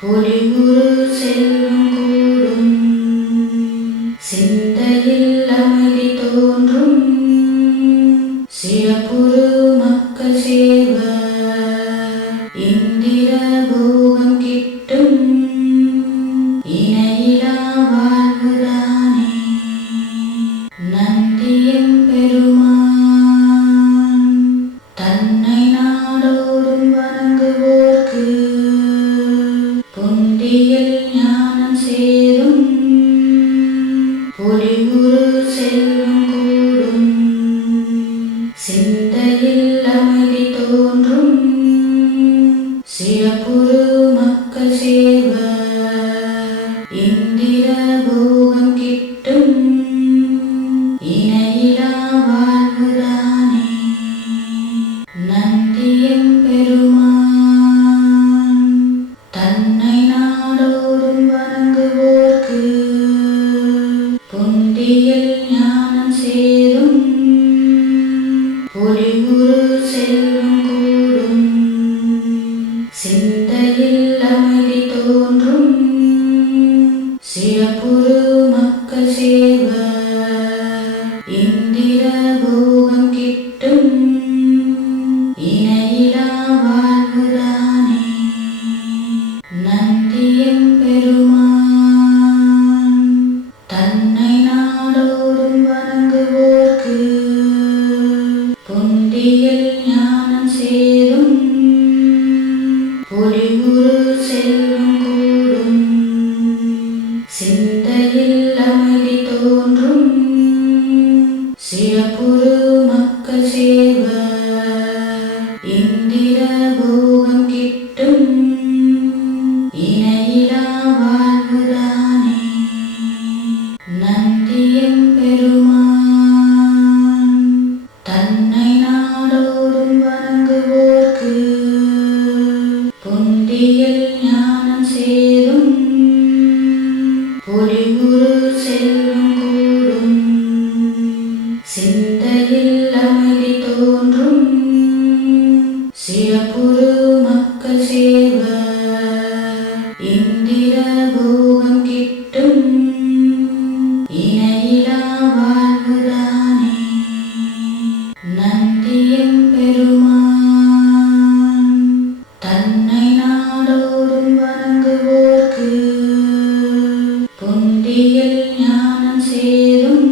பொலிவுறு செல்வம் கூடும் சிந்தையில் அமைதி தோன்றும் சிறப்புறு மக்கள் சேர்வர் இந்திர போகம் கிட்டும் இணையிலா வாழ்வுதானே நந்தியம் பெருமான் தன்னை நாடோறும் வணங்குவோர்க்கு பொந்தியில் ஞானம் சேரும் பொலிவுறு செல்வம் கூடும் சிந்தையில் அமைதி தோன்றும் சிறப்புறு மக்கள் சேர்வர் இந்திர போகம் கிட்டும் இணையிலா வாழ்வுதானே நந்தியம் பெருமான் தன்னை நாடோறும் வணங்குவோர்க்கு பொந்தியில் ஞானம் சேரும் பொலிவுறு செல்வம் கூடும் சிந்தையில் அமைதி தோன்றும் சிறப்புறு மக்கள் சேர்வர் இந்திர போகம் கிட்டும் இணையிலா வாழ்வுதானே நந்தியம் பெருமான் தன்னை நாடோறும் வணங்குவோர்க்கு பொந்தியில் ஞானம் சேரும் பொலிவுறு செல்வம் கூடும் சிந்தையில் அமைதி தோன்றும் சிறப்புறு மக்கள் சேர்வர் இந்திர போகம் கிட்டும் இணையிலா வாழ்வுதானே நந்தியம் பெருமான் தன்னை நாடோறும் வணங்குவோர்க்கு பொந்தியில் ஞானம் சேரும் பொலிவுறு செல்வம் கூடும் சிந்தையில் அமைதி தோன்றும் சிறப்புறு மக்கள் சேர்வர் இந்திர போகம் கிட்டும் இணையிலா வாழ்வுதானே நந்தியம் பெருமான் தன்னை நாடோறும் வணங்குவோர்க்கு பொந்தியில் ஞானம் சேரும்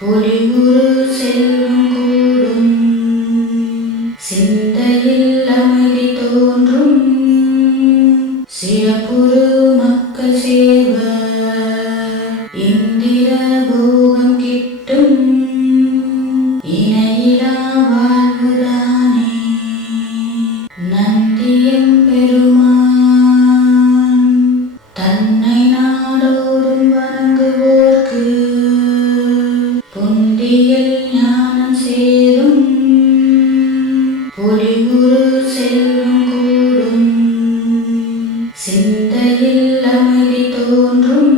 பொலிவுறு செல்வம் கூடும் சிந்தையில் அமைதி தோன்றும் சிறப்புறு மக்கள் சேர்வர் இந்திர போகம் கிட்டும் இணையிலா வாழ்வுதானே நந்தியம் பெருமான் தன்னை நாடோறும் வணங்குவோர்க்கு பொந்தியில் ஞானம் சேரும் பொலிவுறு செல்வம் கூடும் சிந்தையில் அமைதி தோன்றும்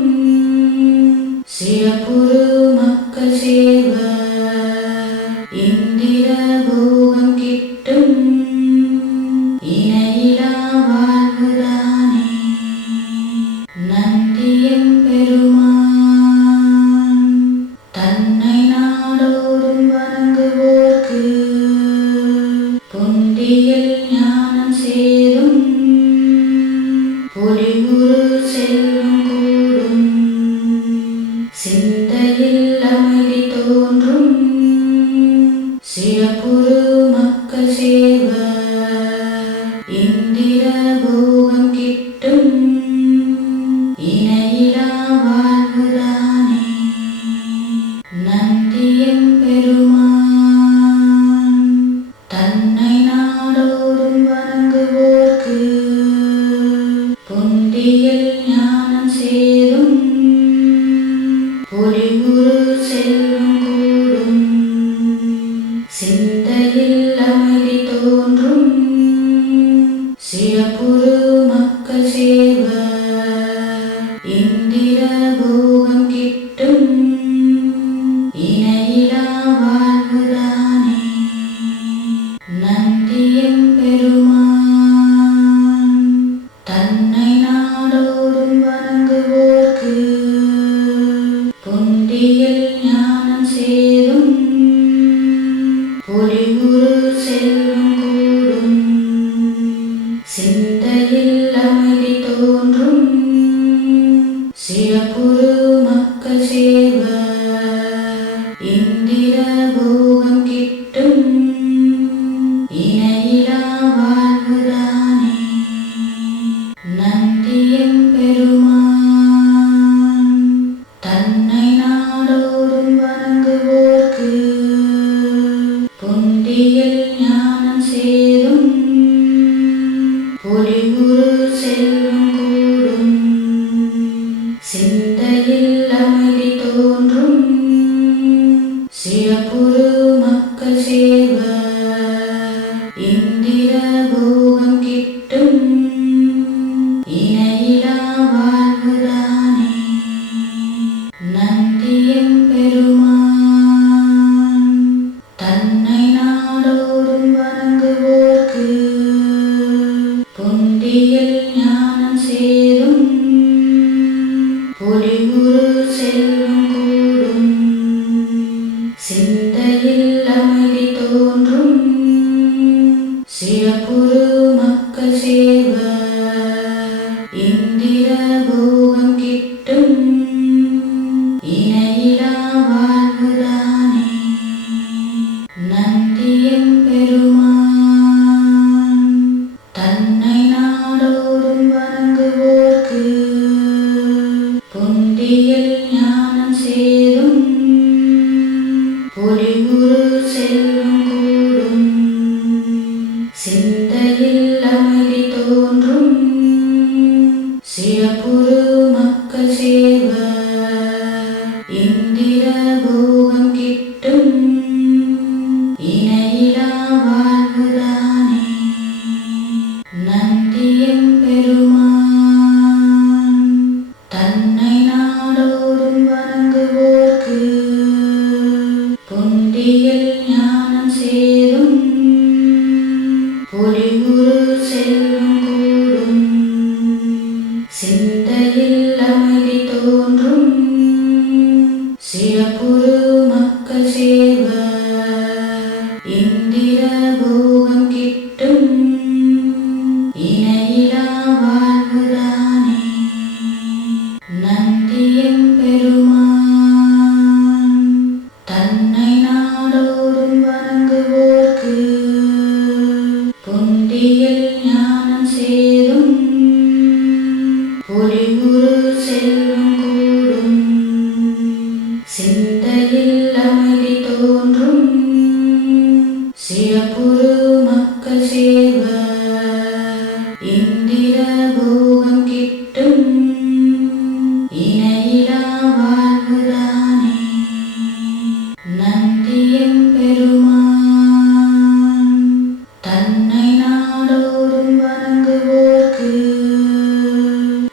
இந்திர போகம் கிட்டும் இணையிலா வாழ்வுதானே. நந்தியம் பெருமான் தன்னை நாடோறும் வணங்குவோர்க்கு புந்தியில் ஞானம் சேரும் பொலிவுறு செல்வம் கூடும் சிந்தையில் அமைதி தோன்றும் சிறப்புறு மக்கள் சேர்வர் இந்திர போகம் கிட்டும் இணையிலா வாழ்வுதானே. நந்தியம் பெருமான் தன்னை நாடோறும் வணங்குவோர்க்கு புந்தியில் ஞானம் சேரும் பொலிவுறு செல்வம் கூடும் சிந்தையில் அமைதி தோன்றும் சிறப்புறு மக்கள் சேர்வர் இந்திர போகம் கிட்டும் இணையிலா வாழ்வுதானே. நந்தியம் பெருமான் தன்னை நாடோறும் வணங்குவோர்க்கு புந்தியில் ஞானம் சேரும் பொலிவுறு செல்வம் கூடும் சிந்தையில் அமைதி தோன்றும் சிறப்புறு மக்கள் சேர்வர் இந்திர போகம் கிட்டும் இணையிலா வாழ்வுதானே. நந்தியம் பெருமான் தன்னை நாடோறும் வணங்குவோர்க்கு புந்தியில் ஞானம் சேரும் பொலிவுறு செல்வம் கூடும் சிந்தையில் அமைதி தோன்றும் சிறப்புறு மக்கள் சேர்வர் இந்திர போகம் கிட்டும் இணையிலா வாழ்வுதானே. நந்தியம் பெருமான் தன்னை நாடோறும் வணங்குவோர்க்கு புந்தியில் ஞானம் சேரும் பொலிவுறு செல்வம் கூடும் சிந்தையில் அமைதி தோன்றும் சிறப்புறு மக்கள் சேர்வர் இந்திர போகம் கிட்டும் இணையிலா வாழ்வுதானே. நந்தியம் பெருமான் தன்னை நாடோறும் வணங்குவோர்க்கு புந்தியில் ஞானம் சேரும் பொலிவுறு செல்வம் கூடும் சிந்தையில் அமைதி தோன்றும் சிறப்புறு மக்கள் சேர்வர் இந்திர போகம் கிட்டும் இணையிலா வாழ்வுதானே. நந்தியம் பெருமான் தன்னை நாடோறும் வணங்குவோர்க்கு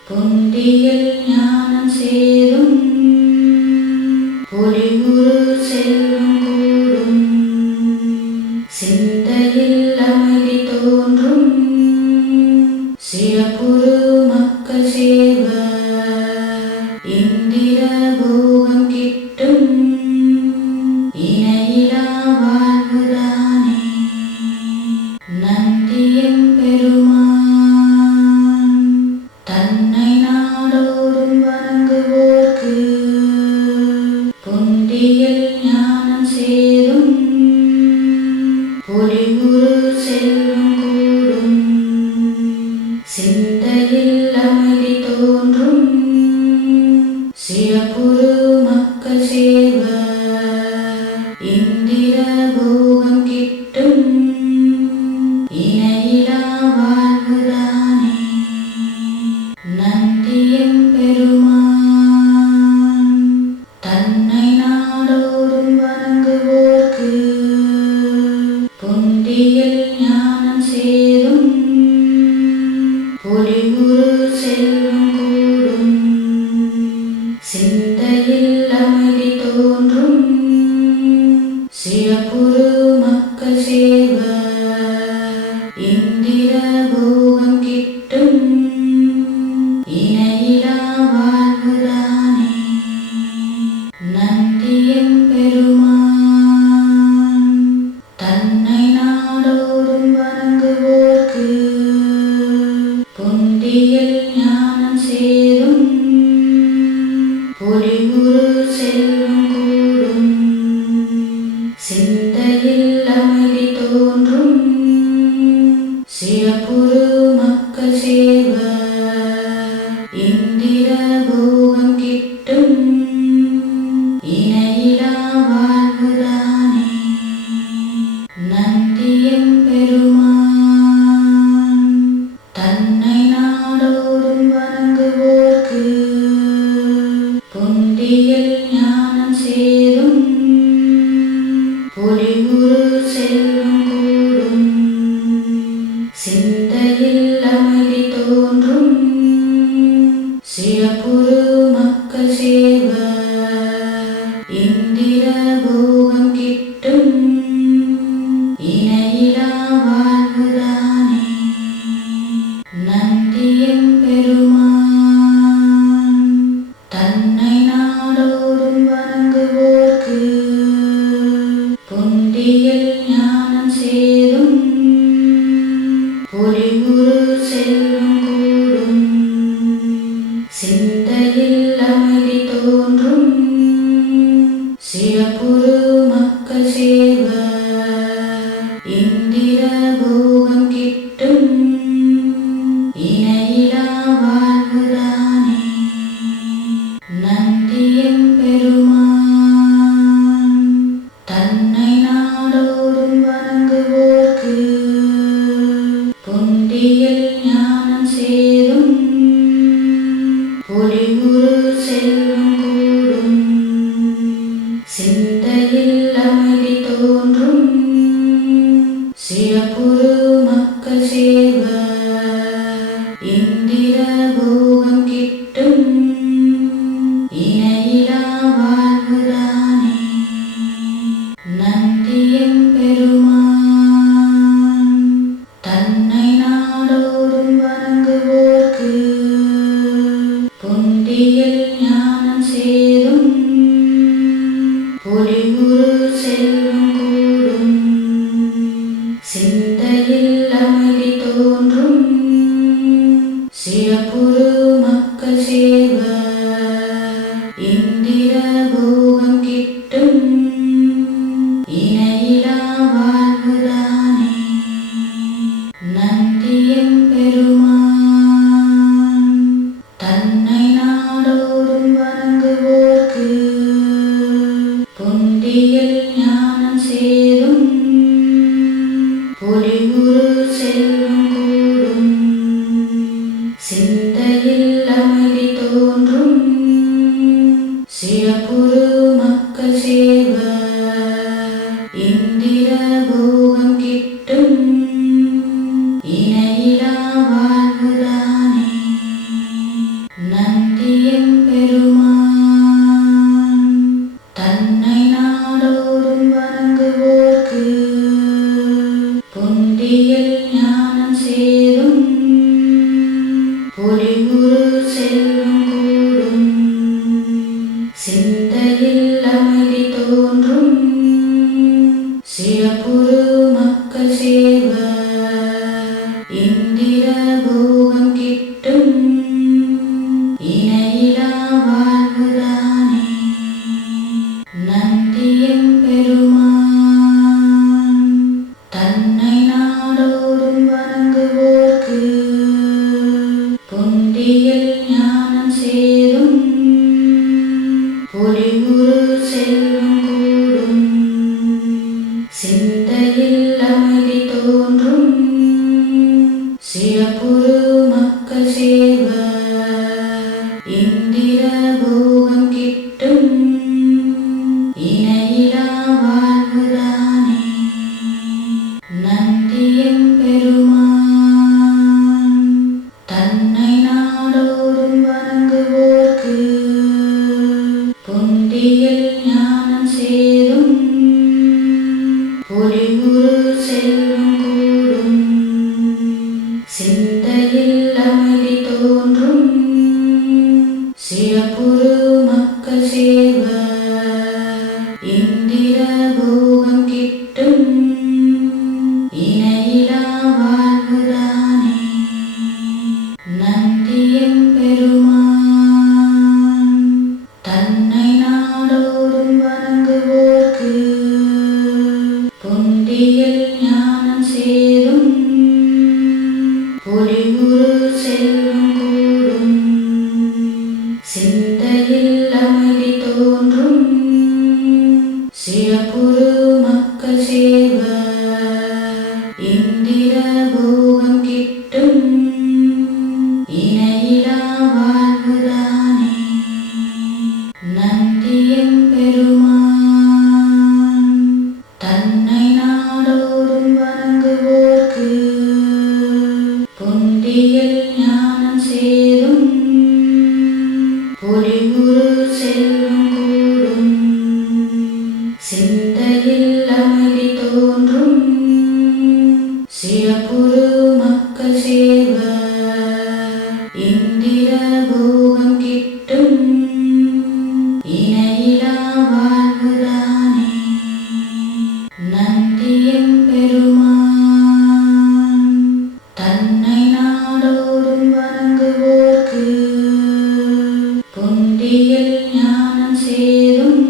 புந்தியில் ஞானம் சேரும் பொலிவுறு செல்வம் கூடும் சிந்தையில் அமைதி தோன்றும் சிறப்புறு மக்கள் சேர்வர் இந்திர போகம் கிட்டும் இணையிலா வாழ்வுதானே. நந்தியம் பெருமான் தன்னை நாடோறும் வணங்குவோர்க்கு புந்தியில் ஞானம் சேரும் பொலிவுறு செல்வம் கூடும் சிந்தையில் அமைதி தோன்றும் சிறப்புறு மக்கள் சேர்வர் இந்திர போகம் கிட்டும் இணையிலா வாழ்வுதானே. நந்தியம் பெருமான் தன்னை நாடோறும் வணங்குவோர்க்கு புந்தியில் ஞானம் சேரும் பொலிவுறு செல்வம் கூடும் சிந்தையில் அமைதி தோன்றும் சிறப்புறு மக்கள் சேர்வர் இந்திர போகம் கிட்டும் இணையிலா வாழ்வுதானே. நந்தியம் பெருமான் தன்னை நாடோறும் வணங்குவோர்க்கு புந்தியில் ஞானம் சேரும் பொலிவுறு செல்வம் கூடும் சிந்தையில் அமைதி தோன்றும் சிறப்புறு மக்கள் சேர்வர் இந்திர போகம் கிட்டும் இணையிலா வாழ்வுதானே. நந்தியம் பெருமான் தன்னை நாடோறும் வணங்குவோர்க்கு புந்தியில் ஞானம் சேரும் பொலிவுறு செல்வம் கூடும் சிந்தையில் அமைதி தோன்றும் சிறப்புறு மக்கள் சேர்வர் இந்திர போகம் கிட்டும் இணையிலா வாழ்வுதானே. நந்தியம் பெருமான் தன்னை நாடோறும் வணங்குவோர்க்கு புந்தியில் ஞானம் சேரும் பொலிவுறு செல்வம் கூடும் சிந்தையில் அமைதி தோன்றும் சிறப்புறு மக்கள் சேர்வர் இந்திர போகம் கிட்டும் இணையிலா வாழ்வுதானே. நந்தியம் பெருமான் தன்னை நாடோறும் வணங்குவோர்க்கு புந்தியில் ஞானம் சேரும் பொலிவுறு செல்வம் கூடும் சிந்தையில் அமைதி தோன்றும் சிறப்புறு மக்கள் சேர்வர் இந்திர போகம் கிட்டும் இணையிலா வாழ்வுதானே. நந்தியம் பெருமான் தன்னை நாடோறும் வணங்குவோர்க்கு புந்தியில் ஞானம் சேரும் பொலிவுறு செல்வம் கூடும் சிந்தையில் அமைதி தோன்றும் சிறப்புறு மக்கள் சேர்வர் இந்திர போகம் கிட்டும் இணையிலா வாழ்வுதானே. நந்தியம் பெருமான் தன்னை நாடோறும் வணங்குவோர்க்கு புந்தியில் ஞானம் சேரும் பொலிவுறு செல்வம் கூடும் சிந்தையில் அமைதி தோன்றும் சிறப்புறு மக்கள் சேர்வர் இந்திர போகம் கிட்டும் இணையிலா வாழ்வுதானே. நந்தியம் பெருமான் தன்னை நாடோறும் வணங்குவோர்க்கு புந்தியில் ஞானம் சேரும் பொலிவுறு செல்வம் கூடும் சிந்தை பொலிவுறு மக்கள் சேர்வர் இந்திர போகம் கிட்டும் இணையிலா வாழ்வுதானே. நந்தியம் பெருமான் தன்னை நாடோறும் வணங்குவோர்க்கு பொந்தியில் ஞானம் சேரும் பொலிவுறு செல்வம் கூடும் சிந்தையில் அமைதி தோன்றும் சிறப்புறு மக்கள் சேர்வர் இந்திர போகம் கிட்டும் இணையிலா வாழ்வுதானே. நந்தியம் பெருமான் தன்னை நாடோறும் வணங்குவோர்க்கு பொந்தியில் ஞானம் சேரும் பொலிவுறு செல்வம் கூடும் சிந்தையில் அமைதி தோன்றும் சிறப்புறு மக்கள் சேர்வர் இந்திர போகம் கிட்டும் இணையிலா வாழ்வுதானே. நந்தியம் பெருமான் தன்னை நாடோறும் வணங்குவோர்க்கு பொந்தியில் ஞானம் சேரும்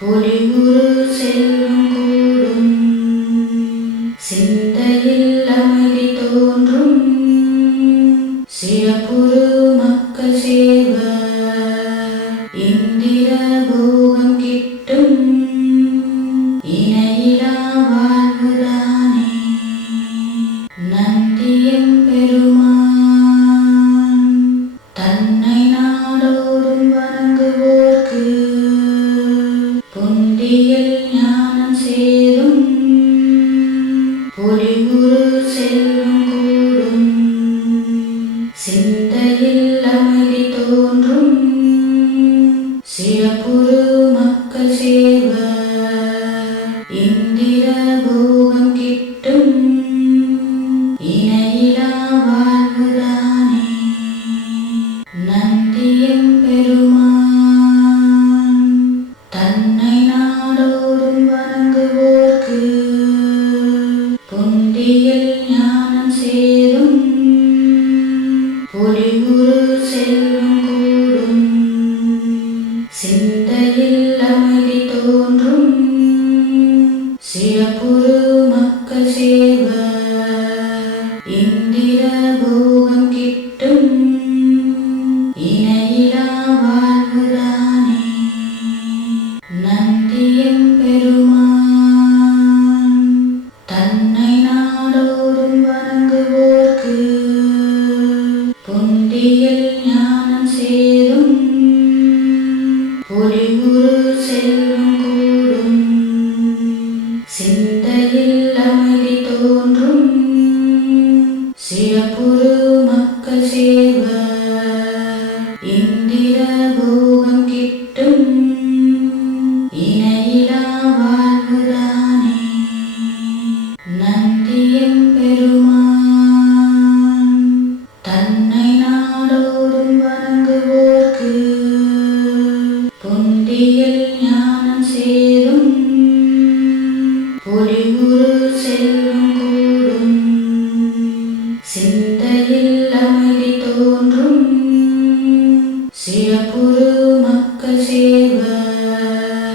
பொலிவுறு செல்வம் கூடும் சிந்தையில் அமைதி தோன்றும் சிறப்புறு மக்கள் சேர்வர் இந்திர போகம் கிட்டும் இணையிலா வாழ்வுதானே. நந்தியம் பெருமான் தன்னை நாடோறும் வணங்குவோர்க்கு பொந்தியில் ஞானம் சேரும் பொலிவுறு செல்வம் கூடும் சிந்தையில் அமைதி தோன்றும் சிறப்புறு மக்கள் சேர்வர் இந்திர போகம் கிட்டும் இணையிலா வாழ்வுதானே. நந்தியம் பெருமான் தன்னை நாடோறும் வணங்குவோர்க்கு பொந்தியில் ஞானம் சேரும் பொலிவுறு செல்வம் கூடும் சிந்தையில் அமைதி தோன்றும் சிறப்புறு மக்கள் சேர்வர் இந்திர போகம் கிட்டும் இணையிலா வாழ்வுதானே. நந்தியம் பெருமான் தன்னை நாடோறும் வணங்குவோர்க்கு பொந்தியில் ஞானம் சேரும் பொலிவுறு செல்வம் கூடும் சிந்தையில் அமைதி தோன்றும் சிறப்புறு மக்கள் சேர்வர் இந்திர போகம் கிட்டும் இணையிலா வாழ்வுதானே. நந்தியம் பெருமான் தன்னை நாடோறும் வணங்குவோர்க்கு பொந்தியில் ஞானம் சேரும் பொலிவுறு செல்வம் கூடும் சிந்தையில் அமைதி தோன்றும் சிறப்புறு மக்கள் சேர்வர்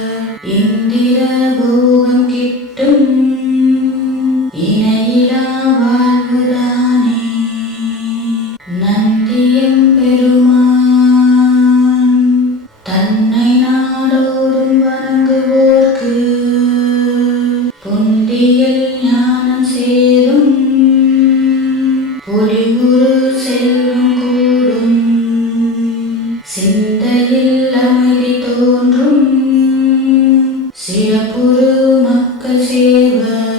இந்திர போகம் கிட்டும் இணையிலா வாழ்வுதானே. நந்தியம் பெருமான் தன்னை நாடோறும் வணங்குவோர்க்கு பொந்தியில் ஞானம் சேரும் பொலிவுறு செல்வம் கூடும் சிந்தையில் அமைதி தோன்றும் சிறப்புறு மக்கள் சேர்வர்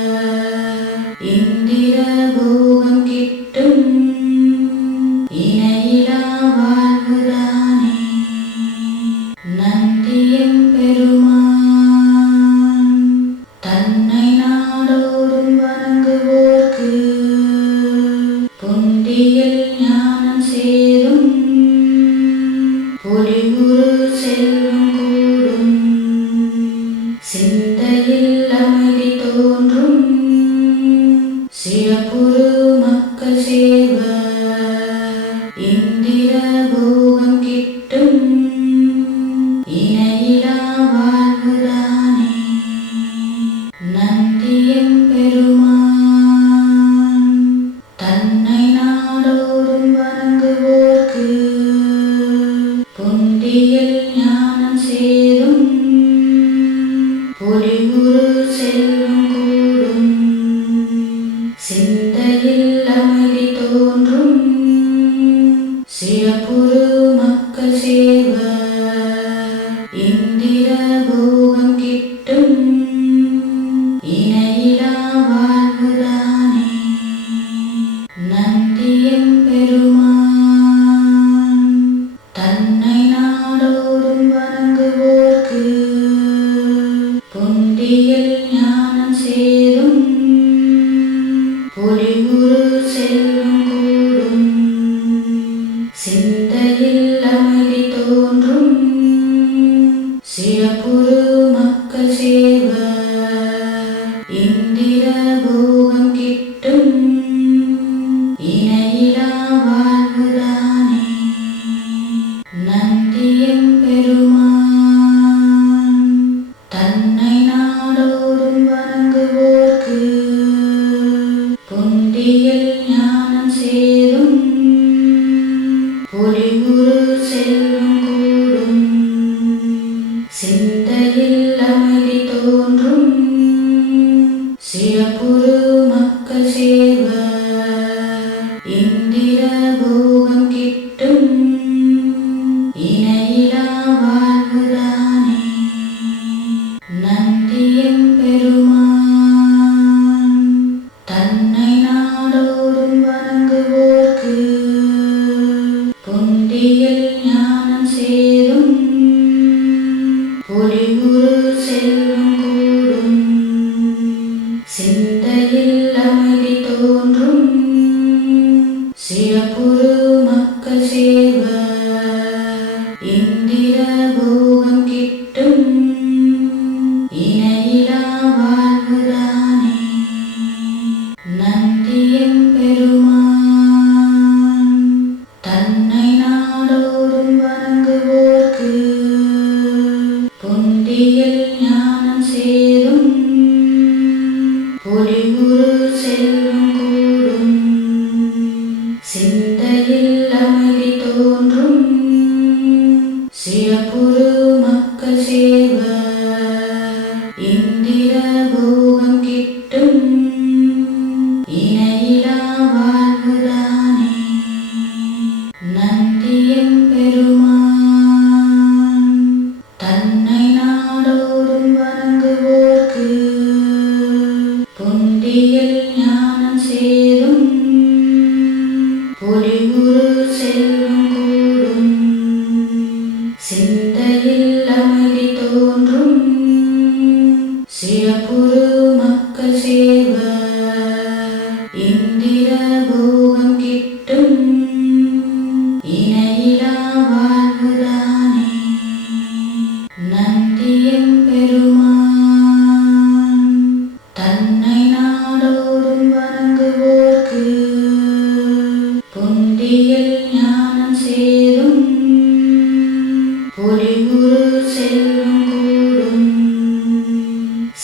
இந்திர போகம் கிட்டும் இணையிலா வாழ்வுதானே. நந்தியம் பெருமான் தன்னை நாடோறும் வணங்குவோர்க்கு பொந்தியில் ஞானம் சேரும் பொலிவுறு செல்வம் கூடும் சிந்தையில் அமைதி தோன்றும் சிறப்புறு மக்கள் சேர்வர் இந்திர போகம் கிட்டும் இணையிலா வாழ்வுதானே நந்தியம் பெருமான் தன்னை நாடோறும் வணங்குவோர்க்கு பொந்தியில் ஞானம் சேரும் பொலிவுறு செல்வம் கூடும் சிந்தையில் அமைதி தோன்றும் சிறப்புறு மக்கள் சேர்வர் இந்திர போகம் கிட்டும் இணையிலா வாழ்வுதானே நந்தியம் பெருமான் தன்னை நாடோறும் வணங்குவோர்க்கு பொந்தியில் ஞானம் சேரும் பொலிவுறு செல்வம் கூடும் சிந்தையில் அமைதி தோன்றும் சிறப்புறு மக்கள் சேர்வர் இந்திர போகம் கிட்டும் இணையிலா வாழ்வுதானே நந்தியம் பெருமான் தன்னை நாடோறும் வணங்குவோர்க்கு பொந்தியில் ஞானம் சேரும் பொலிவுறு செல்வம் கூடும் சிந்தையில் அமைதி தோன்றும் சிறப்புறு மக்கள் சேர்வர் இந்திர போகம் கிட்டும் இணையிலா வாழ்வுதானே நந்தியம் பெருமான் தன்னை நாடோறும் வணங்குவோர்க்கு பொந்தியில் ஞானம் சேரும் பொலிவுறு செல்வம் கூடும் சிந்தையில் அமைதி தோன்றும் சிறப்புறு மக்கள் சேர்வர் இந்திர போகம் கிட்டும் இணையிலா வாழ்வுதானே நந்தியம் பெருமான் தன்னை நாடோறும் வணங்குவோர்க்கு பொந்தியில் ஞானம் சேரும் பொலிவுறு செல்வம் கூடும் சிந்தையில் அமைதி தோன்றும் சிறப்புறு மக்கள் சேர்வர் இந்திர போகம் கிட்டும் இணையிலா வாழ்வுதானே நந்தியம் பெருமான் தன்னை நாடோறும் வணங்குவோர்க்கு பொந்தியில் ஞானம் சேரும் பொலிவுறு செல்வம் கூடும் சிந்தையில் அமைதி தோன்றும் சிறப்புறு மக்கள் சேர்வர் இந்திர போகம் கிட்டும் இணையிலா வாழ்வுதானே நந்தியம் பெருமான் தன்னை நாடோறும் வணங்குவோர்க்கு பொந்தியில் ஞானம் சேரும் பொலிவுறு செல்வம் கூடும்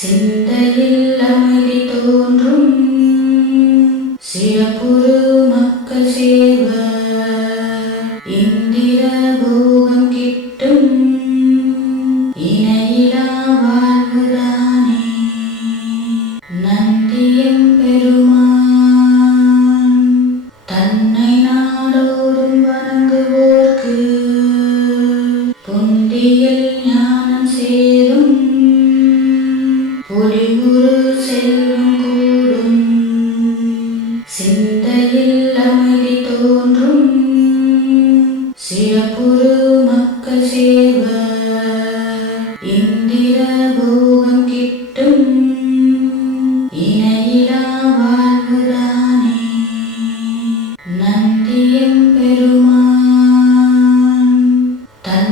சிந்தையில் அமைதி தோன்றும் சிறப்புறு மக்கள் சேர்வர் இந்திர போகம் கிட்டும் இணையிலா வாழ்வுதானே நந்தியம் பெருமான் தன்னை நாடோறும் வணங்குவோர்க்கு பொந்தியில் ஞானம் சேரும் பொலிவுறு செல்வம் கூடும் சிந்தையில் அமைதி தோன்றும் சிறப்புறு மக்கள் சேர்வர் இந்திர போகம் கிட்டும் இணையிலா வாழ்வுதானே நந்தியம் பெருமான் தன்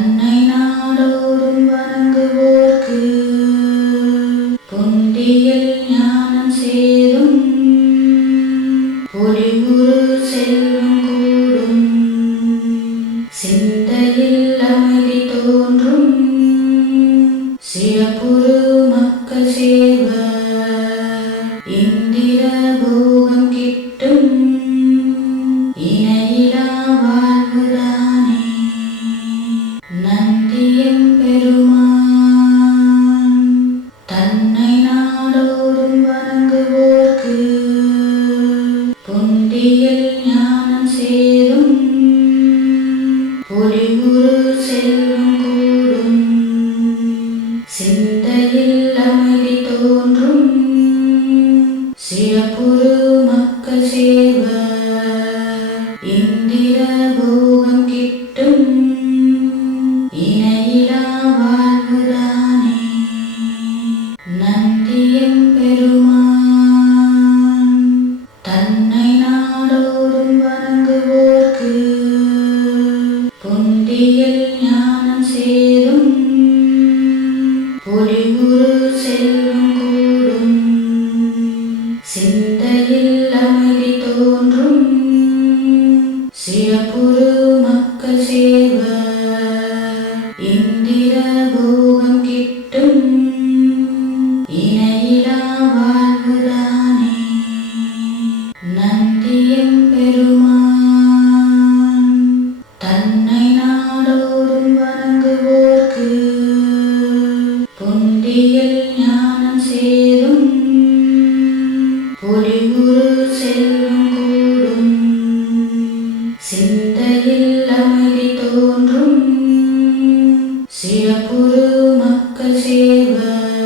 சிறப்புறு மக்கள் சேர்வர்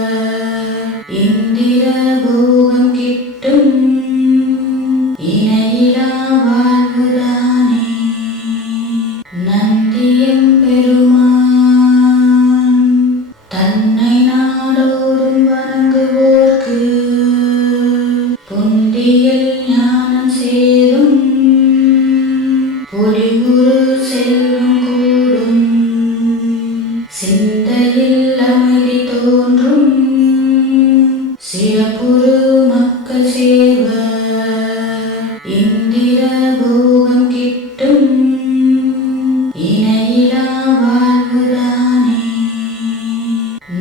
இந்திர போகம் கிட்டும் இணையிலா வாழ்வுதானே. நந்தியம் பெருமான் தன்னை நாடோறும் வணங்குவோர்க்கு பொந்தியில் ஞானம் சேரும் பொலிவுறு செல்வம் கூடும் சிந்தையில் அமைதி தோன்றும் சிறப்புறு மக்கள் சேர்வர் இந்திர போகம் கிட்டும் இணையிலா வாழ்வுதானே.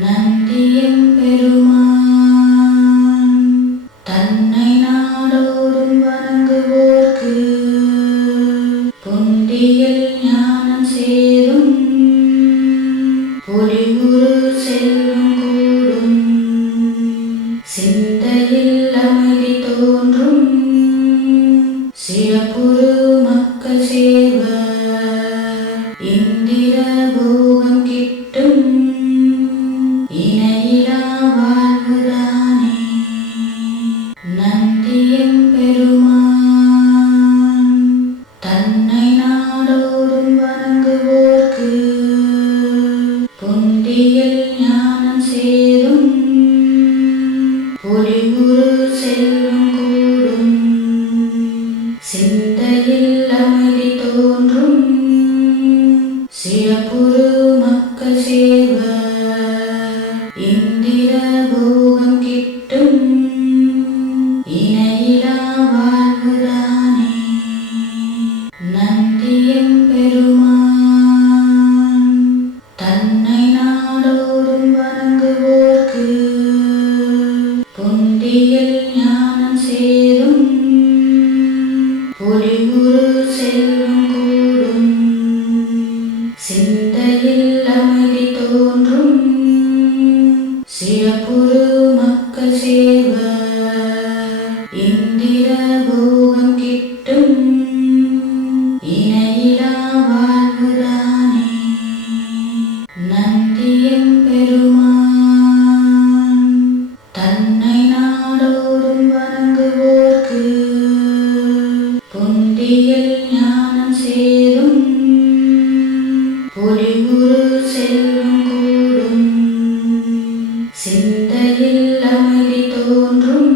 நந்தியம் பெருமான் தன்னை நாடோறும் வணங்குவோர்க்கு பொந்தியில் ஞானம் சேரும் பொலிவுறு செல்வம் கூடும் சிந்தையில் அமைதி தோன்றும் சிறப்புறு மக்கள் சேர்வர் இந்திர போகம் கிட்டும் இணையிலா வாழ்வுதானே. நந்தியம் பெருமான் தன்னை நாடோறும் வணங்குவோர்க்கு பொந்தியில் ஞானம் சேரும் பொலிவுறு செல்வம் கூடும் சிந்தையில் அமைதி தோன்றும் சிறப்புறு மக்கள் சேர்வர் இந்திர போகம் கிட்டும் இணையிலா வாழ்வுதானே. நந்தியம் பெருமான் தன்னை நாடோறும் வணங்குவோர்க்கு பொந்தியில் ஞானம் சேரும் பொலிவுறு செல்வம் கூடும் சிந்தையில் அமைதி தோன்றும் சிறப்புறு மக்கள் சேர்வர் இந்திர போகம் கிட்டும் இணையிலா வாழ்வுதானே. நந்தியம் பெருமான் தன்னை நாடோறும் வணங்குவோர்க்கு பொந்தியில் ஞானம் சேரும் பொலிவுறு செல்வம் கூடும் சிந்தையில் அமைதி தோன்றும் சிறப்புறு மக்கள் சேர்வர் இந்திர போகம் கிட்டும் இணையிலா வாழ்வுதானே. நந்தியம் பெருமான் தன்னை நாடோறும் வணங்குவோர்க்கு பொந்தியில் ஞானம் சேரும் பொலிவுறு செல்வம் கூடும் சிந்தையில் அமைதி தோன்றும்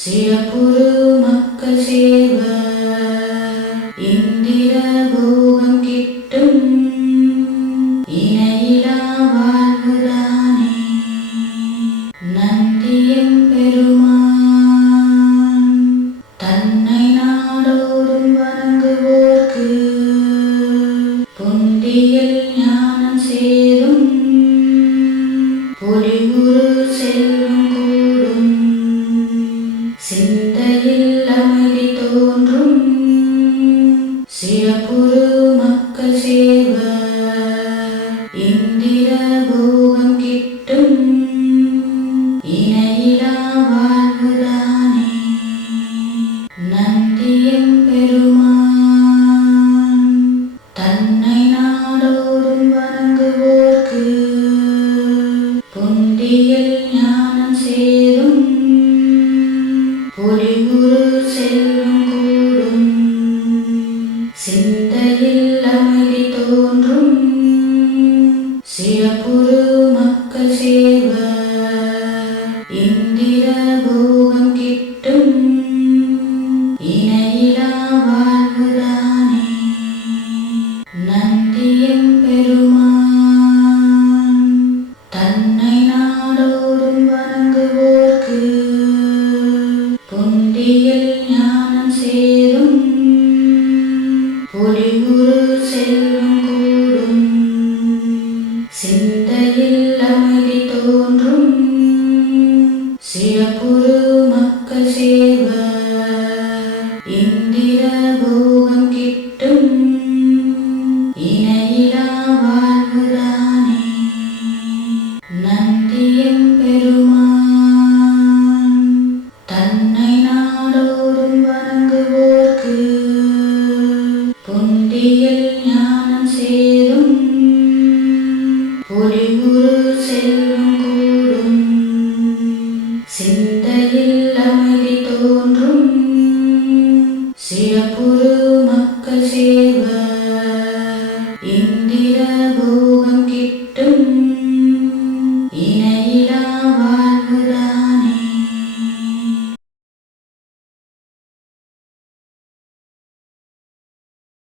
சிறப்புறு மக்கள் சேர்வர் இந்திர போகம் கிட்டும் இணையிலா வாழ்வுதானே. நந்தியம் பெருமான் தன்னை நாடோறும் வணங்குவோர்க்கு பொந்தியில் ஞானம் சேரும் பொலிவுறு செல்வம் கூடும் சிந்தையில் அமைதி தோன்றும் சிறப்புறு மக்கள் சேர்வர் இந்திர போகம் கிட்டும் இணையிலா வாழ்வுதானே. நந்தியம் பெருமான் தன்னை நாடோறும் வணங்குவோர்க்கு பொந்தியில் ஞானம் சேரும் பொலிவுறு செல்வம் கூடும் சிந்தையில் அமைதி தோன்றும் சிறப்புறு மக்கள் சேர்வர் இந்திர பொலிவுறு செல்வம் கூடும் சிந்தையில் அமைதி தோன்றும் சிறப்புறு மக்கள் சேர்வர் இந்திர போகம் கிட்டும் இணையிலா வாழ்வுதானே. நந்தியம் பெருமான் தன்னை நாடோறும் வணங்குவோர்க்கு பொந்தியில் ஞானம் சேரும் பொலிவுறு செல்வம் கூடும் சிந்தையில் அமைதி தோன்றும் சிறப்புறு மக்கள் சேர்வர் இந்திர போகம் கிட்டும் இணையிலா வாழ்வுதானே. நந்தியம் பெருமான் தன்னை நாடோறும் வணங்குவோர்க்கு பொந்தியில் ஞானம் சேரும் பொலிவுறு செல்வம் கூடும் சிந்தையில் அமைதி தோன்றும் சிறப்புறு மக்கள் சேர்வர் இந்திர பொலிவுறு செல்வம் கூடும் சிந்தையில் அமைதி தோன்றும் சிறப்புறு மக்கள் சேர்வர் இந்திர போகம் கிட்டும் இணையிலா வாழ்வுதானே. நந்தியம் பெருமான் தன்னை நாடோறும் வணங்குவோர்க்கு பொந்தியில் ஞானம் சேரும் ஒளிவுறு செல்வம் கூடும் சிந்தையில் அமைதி தோன்றும் சிறப்புறு மக்கள் சேர்வர்